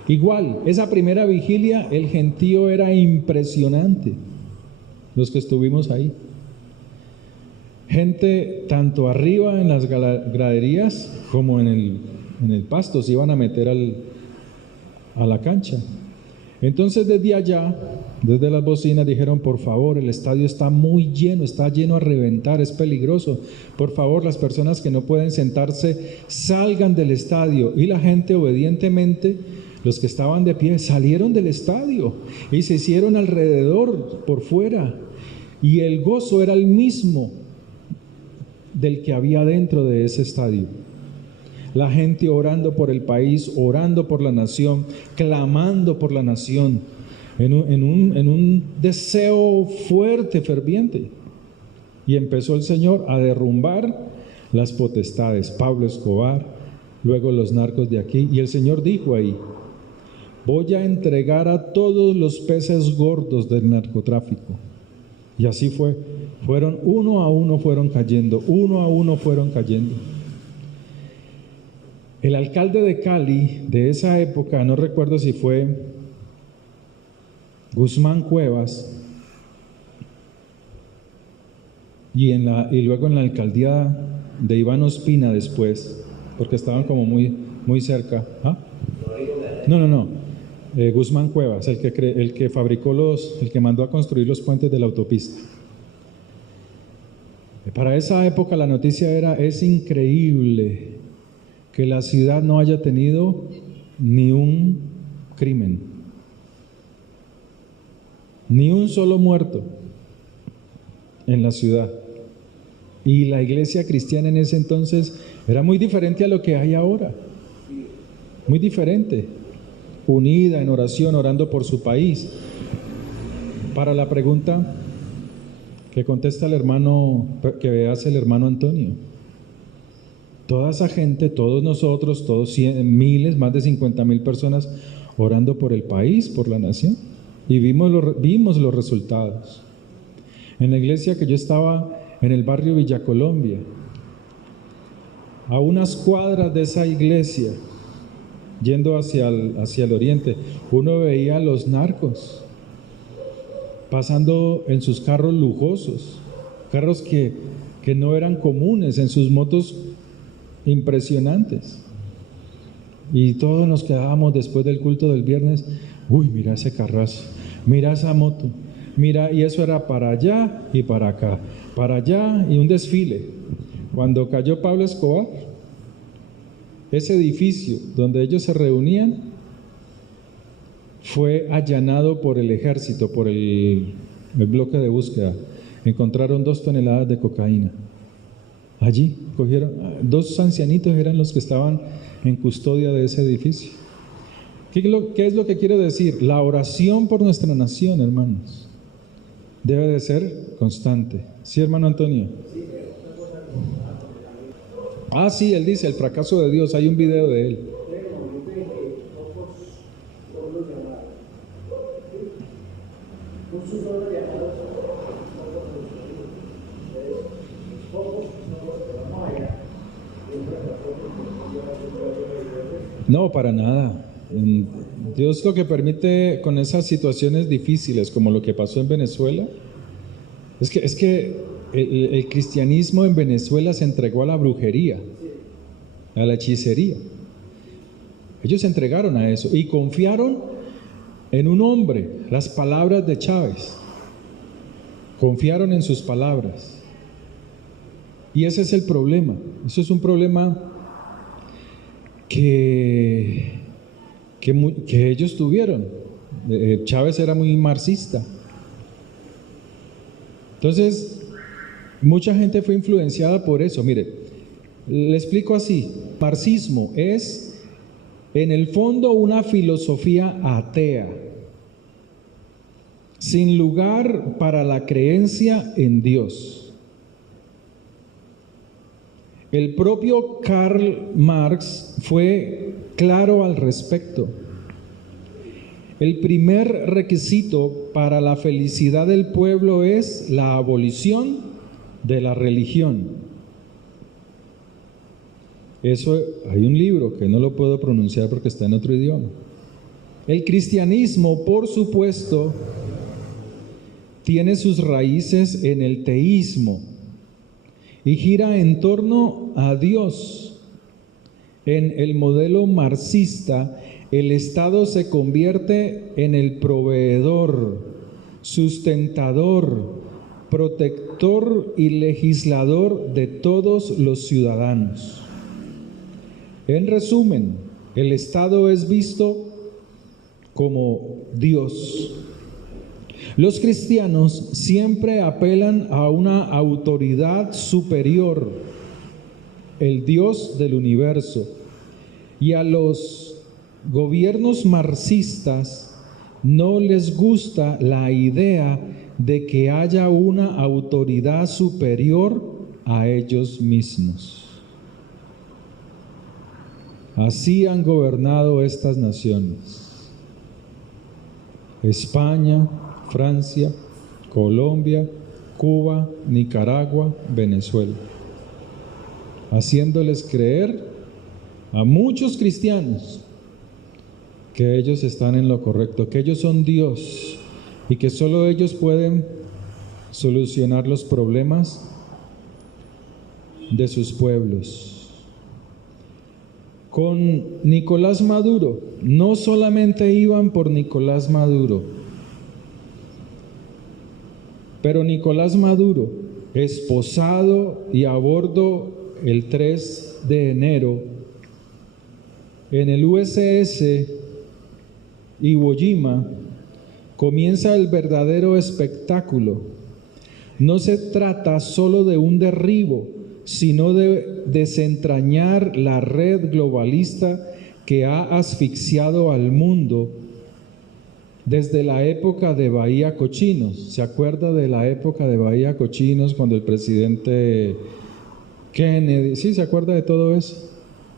Igual, esa primera vigilia, el gentío era impresionante, los que estuvimos ahí. Gente tanto arriba en las graderías como en el pasto, se iban a meter a la cancha. Entonces desde allá, desde las bocinas, dijeron: por favor, el estadio está muy lleno, está lleno a reventar, es peligroso. Por favor, las personas que no pueden sentarse, salgan del estadio. Y la gente obedientemente, los que estaban de pie, salieron del estadio y se hicieron alrededor, por fuera. Y el gozo era el mismo del que había dentro de ese estadio. La gente orando por el país, orando por la nación, clamando por la nación, en un deseo fuerte, ferviente. Y empezó el Señor a derrumbar las potestades. Pablo Escobar, luego los narcos de aquí. Y el Señor dijo ahí: voy a entregar a todos los peces gordos del narcotráfico. Y así fue. Fueron uno a uno, fueron cayendo, uno a uno fueron cayendo. El alcalde de Cali de esa época, no recuerdo si fue Guzmán Cuevas, y luego en la alcaldía de Iván Ospina después, porque estaban como muy cerca. ¿Ah? No. Guzmán Cuevas, el que fabricó el que mandó a construir los puentes de la autopista. Para esa época la noticia era: es increíble que la ciudad no haya tenido ni un crimen, ni un solo muerto en la ciudad. Y la iglesia cristiana en ese entonces era muy diferente a lo que hay ahora, muy diferente, unida en oración, orando por su país. Para la pregunta que contesta el hermano, que hace el hermano Antonio, toda esa gente, todos nosotros, miles, más de 50,000 personas orando por el país, por la nación, y vimos los resultados. En la iglesia que yo estaba, en el barrio Villa Colombia, a unas cuadras de esa iglesia, yendo hacia el oriente, uno veía a los narcos pasando en sus carros lujosos, carros que no eran comunes, en sus motos impresionantes. Y todos nos quedábamos después del culto del viernes, uy, mira ese carrazo, mira esa moto, mira, y eso era para allá y para acá, para allá y un desfile. Cuando cayó Pablo Escobar, ese edificio donde ellos se reunían fue allanado por el ejército, por el bloque de búsqueda. Encontraron 2 toneladas de cocaína. Allí cogieron, 2 ancianitos eran los que estaban en custodia de ese edificio. ¿Qué es lo que quiero decir? La oración por nuestra nación, hermanos, debe de ser constante. ¿Sí, hermano Antonio? Ah, sí, él dice, el fracaso de Dios, hay un video de él. No, para nada. Dios lo que permite con esas situaciones difíciles, como lo que pasó en Venezuela, es que el cristianismo en Venezuela se entregó a la brujería, a la hechicería. Ellos se entregaron a eso y confiaron en un hombre, las palabras de Chávez. Confiaron en sus palabras. Y ese es el problema. Eso es un problema que ellos tuvieron. Chávez era muy marxista. Entonces, mucha gente fue influenciada por eso. Mire, le explico así. Marxismo es, en el fondo, una filosofía atea, sin lugar para la creencia en Dios. El propio Karl Marx fue claro al respecto. El primer requisito para la felicidad del pueblo es la abolición de la religión. Eso, hay un libro que no lo puedo pronunciar porque está en otro idioma. El cristianismo, por supuesto, tiene sus raíces en el teísmo y gira en torno a Dios. En el modelo marxista, el Estado se convierte en el proveedor, sustentador, protector y legislador de todos los ciudadanos. En resumen, el Estado es visto como Dios. Los cristianos siempre apelan a una autoridad superior, el Dios del universo, y a los gobiernos marxistas no les gusta la idea de que haya una autoridad superior a ellos mismos. Así han gobernado estas naciones: España, Francia, Colombia, Cuba, Nicaragua, Venezuela, haciéndoles creer a muchos cristianos que ellos están en lo correcto, que ellos son Dios y que solo ellos pueden solucionar los problemas de sus pueblos. Con Nicolás Maduro, no solamente iban por Nicolás Maduro, pero Nicolás Maduro, esposado y a bordo el 3 de enero en el USS Iwo Jima, comienza el verdadero espectáculo. No se trata solo de un derribo, sino de desentrañar la red globalista que ha asfixiado al mundo desde la época de Bahía Cochinos. ¿Se acuerda de la época de Bahía Cochinos cuando el presidente Kennedy, sí, se acuerda de todo eso?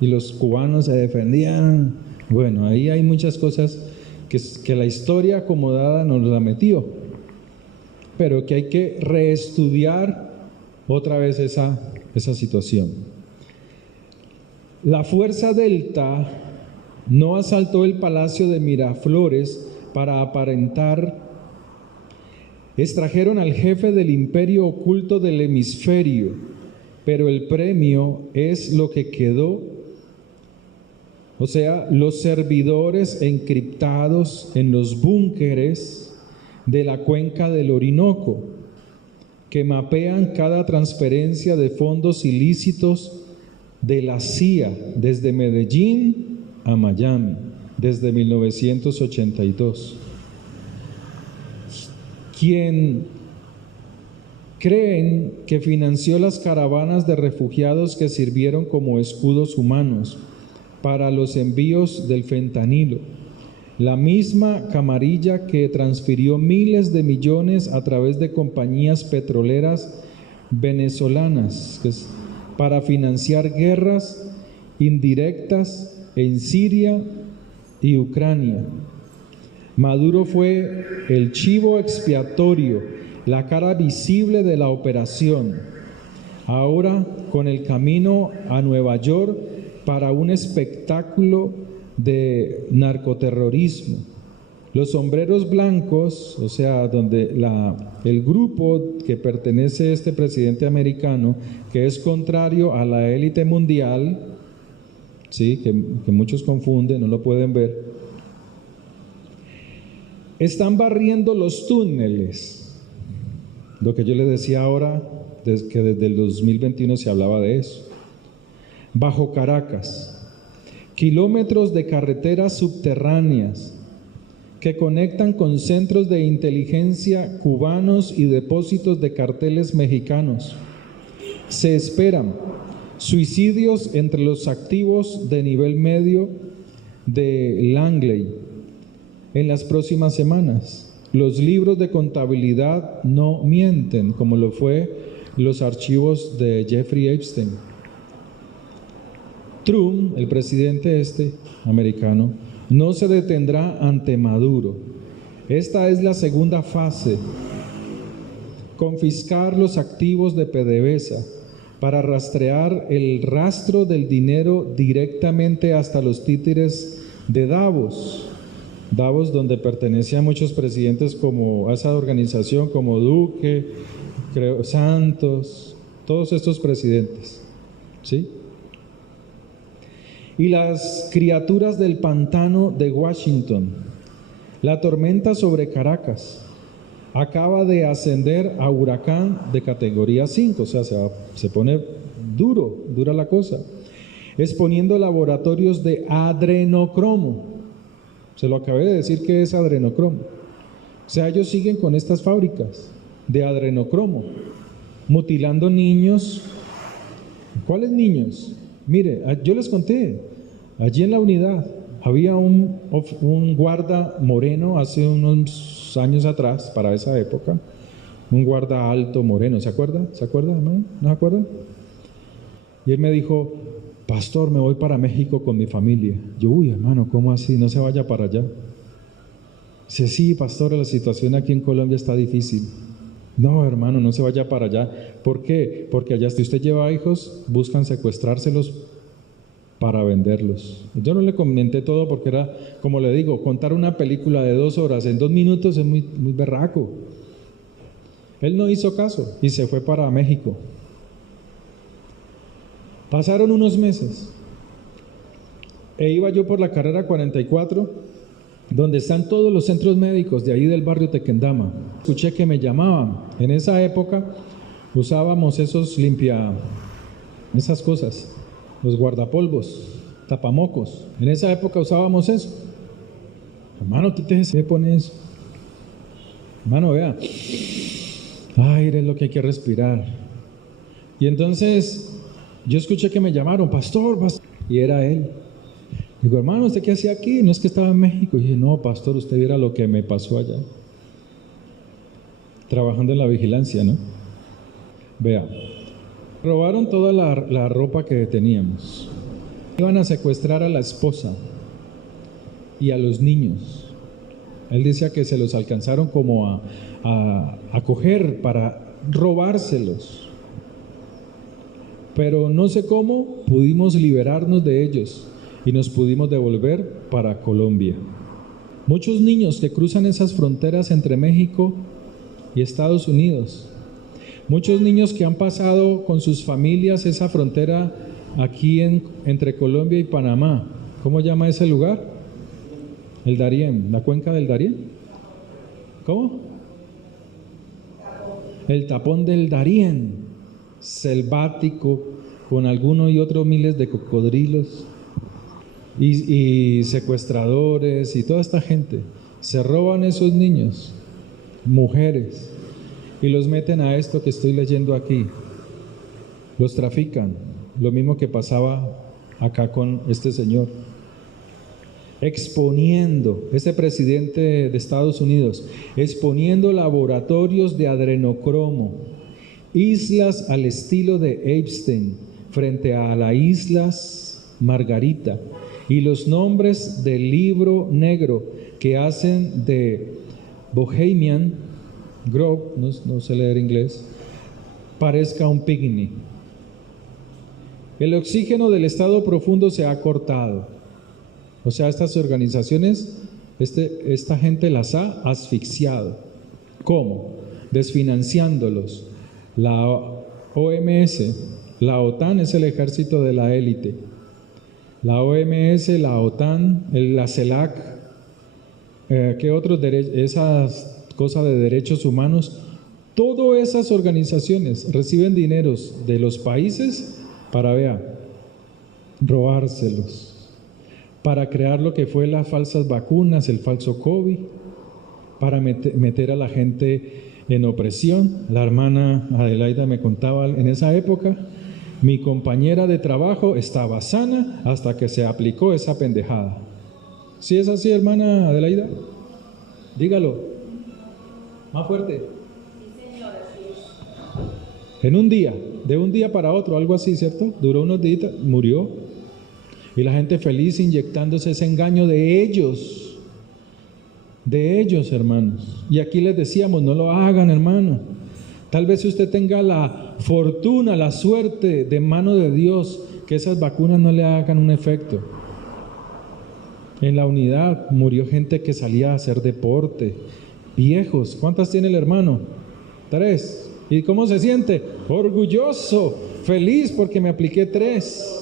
Y los cubanos se defendían. Bueno, ahí hay muchas cosas que la historia acomodada nos la metió, pero que hay que reestudiar otra vez esa situación. La fuerza delta No asaltó el palacio de Miraflores para aparentar. Extrajeron al jefe del imperio oculto del hemisferio, pero el premio es lo que quedó. O sea, los servidores encriptados en los búnkeres de la cuenca del Orinoco, que mapean cada transferencia de fondos ilícitos de la CIA desde Medellín a Miami, desde 1982. Quien creen que financió las caravanas de refugiados que sirvieron como escudos humanos para los envíos del fentanilo, la misma camarilla que transfirió miles de millones a través de compañías petroleras venezolanas para financiar guerras indirectas en Siria y Ucrania. Maduro fue el chivo expiatorio, la cara visible de la operación. Ahora, con el camino a Nueva York para un espectáculo de narcoterrorismo. Los sombreros blancos, o sea, donde el grupo que pertenece a este presidente americano, que es contrario a la élite mundial, ¿sí? que muchos confunden, no lo pueden ver, están barriendo los túneles. Lo que yo les decía ahora, que desde el 2021 se hablaba de eso. Bajo Caracas, kilómetros de carreteras subterráneas que conectan con centros de inteligencia cubanos y depósitos de carteles mexicanos. Se esperan suicidios entre los activos de nivel medio de Langley en las próximas semanas. Los libros de contabilidad no mienten, como lo fue los archivos de Jeffrey Epstein. Trump, el presidente americano, no se detendrá ante Maduro. Esta es la segunda fase: confiscar los activos de PDVSA para rastrear el rastro del dinero directamente hasta los títeres de Davos. Davos, donde pertenecen a muchos presidentes como a esa organización, como Duque, creo, Santos, todos estos presidentes, ¿sí? Y las criaturas del pantano de Washington. La tormenta sobre Caracas acaba de ascender a huracán de categoría 5, o sea, se pone dura la cosa, exponiendo laboratorios de adrenocromo. Se lo acabé de decir que es adrenocromo. O sea, ellos siguen con estas fábricas de adrenocromo, mutilando niños. ¿Cuáles niños? Mire, yo les conté, allí en la unidad había un guarda moreno hace unos años atrás, para esa época, un guarda alto moreno, ¿se acuerda? ¿Se acuerda, hermano? ¿No se acuerda? Y él me dijo: pastor, me voy para México con mi familia. Yo, uy, hermano, ¿cómo así? No se vaya para allá. Dice: sí, pastor, la situación aquí en Colombia está difícil. No, hermano, no se vaya para allá. ¿Por qué? Porque allá, si usted lleva hijos, buscan secuestrárselos para venderlos. Yo no le comenté todo porque era, como le digo, contar una película de 2 horas en 2 minutos es muy berraco. Él no hizo caso y se fue para México. Pasaron unos meses e iba yo por la carrera 44, donde están todos los centros médicos de ahí del barrio Tequendama. Escuché que me llamaban. En esa época usábamos esas cosas, los guardapolvos, tapamocos. En esa época usábamos eso. Hermano, quítese, pone eso. Hermano, vea, aire es lo que hay que respirar. Y entonces yo escuché que me llamaron: pastor, y era él. Digo: hermano, ¿usted qué hacía aquí? No es que estaba en México. Y dije: no, pastor, usted viera lo que me pasó allá, trabajando en la vigilancia, ¿no? Vea, robaron toda la ropa que teníamos. Iban a secuestrar a la esposa y a los niños. Él decía que se los alcanzaron como a coger para robárselos. Pero no sé cómo pudimos liberarnos de ellos. y nos pudimos devolver para Colombia. Muchos niños que cruzan esas fronteras entre México y Estados Unidos. Muchos niños que han pasado con sus familias esa frontera aquí entre Colombia y Panamá. ¿Cómo llama ese lugar? El Darién, la cuenca del Darién. ¿Cómo? El tapón del Darién, selvático, con algunos y otros miles de cocodrilos y secuestradores y toda esta gente. Se roban esos niños, mujeres, y los meten a esto que estoy leyendo aquí. Los trafican, lo mismo que pasaba acá con este señor. Exponiendo, este presidente de Estados Unidos, exponiendo laboratorios de adrenocromo, islas al estilo de Epstein, frente a las Islas Margarita, y los nombres del libro negro que hacen de Bohemian Grove, no sé leer inglés, parezca un picnic. El oxígeno del estado profundo se ha cortado. O sea, estas organizaciones, esta gente las ha asfixiado. ¿Cómo? Desfinanciándolos. La OMS, la OTAN es el ejército de la élite. La OMS, la OTAN, la CELAC, ¿qué otros esas cosas de derechos humanos? Todas esas organizaciones reciben dineros de los países para, robárselos, para crear lo que fue las falsas vacunas, el falso COVID, para meter a la gente en opresión. La hermana Adelaida me contaba en esa época, mi compañera de trabajo estaba sana hasta que se aplicó esa pendejada. ¿Sí es así, hermana Adelaida? Dígalo. Más fuerte. En un día, de un día para otro, algo así, ¿cierto? Duró unos días, murió. Y la gente feliz inyectándose ese engaño de ellos, hermanos. Y aquí les decíamos, no lo hagan, hermano. Tal vez usted tenga la fortuna, la suerte de mano de Dios, que esas vacunas no le hagan un efecto. En la unidad murió gente que salía a hacer deporte, viejos. ¿Cuántas tiene el hermano? 3. ¿Y cómo se siente? Orgulloso, feliz porque me apliqué 3.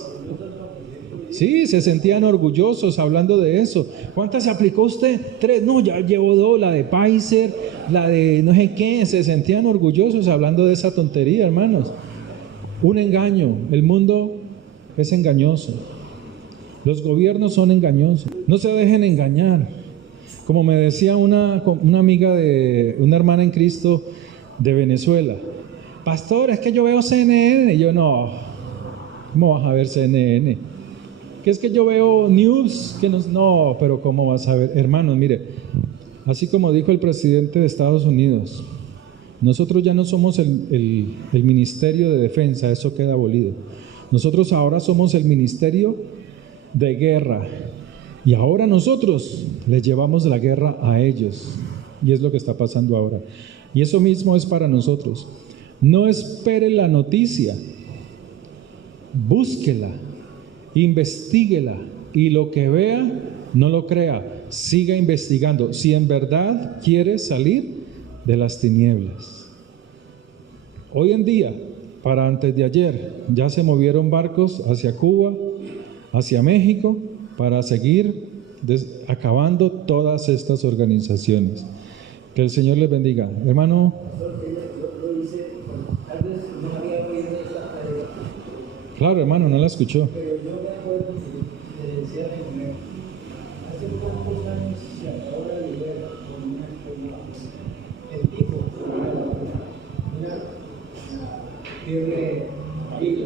Sí, se sentían orgullosos hablando de eso. ¿Cuántas se aplicó usted? 3. No, ya llevo 2, la de Pfizer, la de no sé qué. Se sentían orgullosos hablando de esa tontería, hermanos. Un engaño. El mundo es engañoso. Los gobiernos son engañosos. No se dejen engañar. Como me decía una amiga de una hermana en Cristo de Venezuela: pastor, es que yo veo CNN. Y yo, no, ¿cómo vas a ver CNN? Que es que yo veo news, no, pero ¿cómo vas a ver? Hermanos, mire, así como dijo el presidente de Estados Unidos, nosotros ya no somos el Ministerio de Defensa, eso queda abolido. Nosotros ahora somos el Ministerio de Guerra, y ahora nosotros les llevamos la guerra a ellos, y es lo que está pasando ahora. Y eso mismo es para nosotros. No espere la noticia, búsquela, investíguela, y lo que vea, no lo crea, siga investigando, si en verdad quiere salir de las tinieblas. Hoy en día, para antes de ayer, ya se movieron barcos hacia Cuba, hacia México, para seguir acabando todas estas organizaciones. Que el Señor les bendiga. Hermano. Claro, hermano, no la escuchó. Pero yo me acuerdo que le decía a mi mujer, hace pocos años se acabó la guerra con una el tipo, una fiebre amarilla,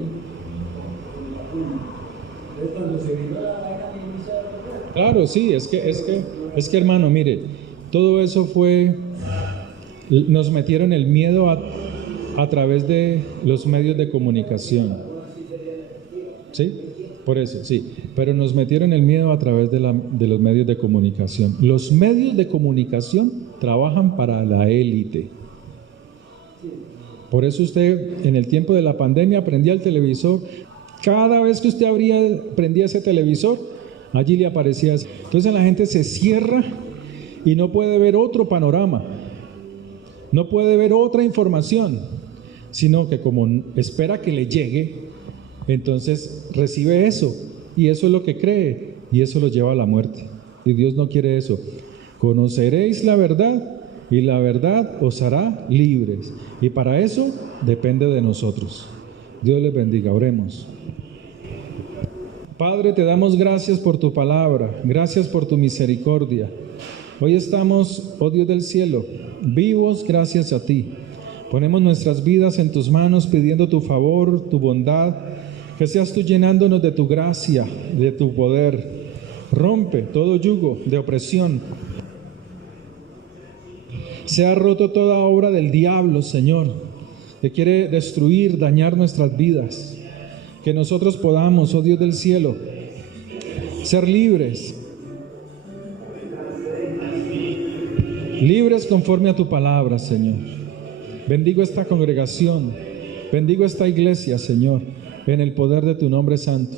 entonces cuando se vino la vaina inicia. Claro, sí, es que hermano, mire, todo eso nos metieron el miedo a través de los medios de comunicación. ¿Sí? Por eso, sí. Pero nos metieron el miedo a través de los medios de comunicación. Los medios de comunicación trabajan para la élite. Por eso usted, en el tiempo de la pandemia, prendía el televisor. Cada vez que usted prendía ese televisor, Allí le aparecía eso. Entonces la gente se cierra y no puede ver otro panorama, no puede ver otra información, sino que como espera que le llegue, entonces recibe eso, y eso es lo que cree, y eso lo lleva a la muerte. Y Dios no quiere eso. Conoceréis la verdad, y la verdad os hará libres. Y para eso depende de nosotros. Dios les bendiga. Oremos. Padre, te damos gracias por tu palabra, gracias por tu misericordia. Hoy estamos, oh Dios del cielo, vivos gracias a ti. Ponemos nuestras vidas en tus manos pidiendo tu favor, tu bondad, que seas tú llenándonos de tu gracia, de tu poder. Rompe todo yugo de opresión. Se ha roto toda obra del diablo, Señor, que quiere destruir, dañar nuestras vidas. Que nosotros podamos, oh Dios del cielo, ser libres. Libres conforme a tu palabra, Señor. Bendigo esta congregación, bendigo esta iglesia, Señor, en el poder de tu nombre santo.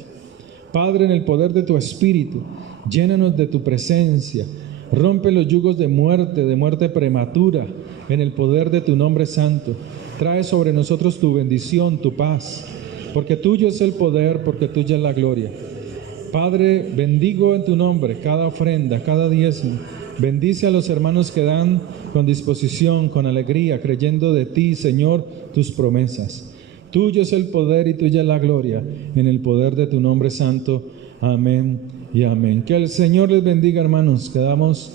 Padre, en el poder de tu Espíritu, llénanos de tu presencia. Rompe los yugos de muerte prematura, en el poder de tu nombre santo. Trae sobre nosotros tu bendición, tu paz, porque tuyo es el poder, porque tuya es la gloria. Padre, bendigo en tu nombre cada ofrenda, cada diezmo. Bendice a los hermanos que dan con disposición, con alegría, creyendo de ti, Señor, tus promesas. Tuyo es el poder y tuya es la gloria, en el poder de tu nombre santo. Amén y amén. Que el Señor les bendiga, hermanos. Quedamos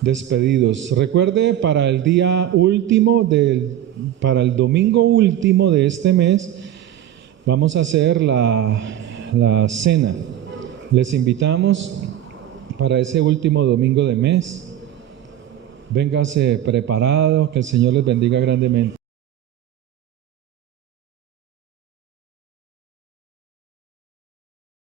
despedidos. Recuerde, para el día último, para el domingo último de este mes, vamos a hacer la cena. Les invitamos para ese último domingo de mes. Véngase preparado, que el Señor les bendiga grandemente.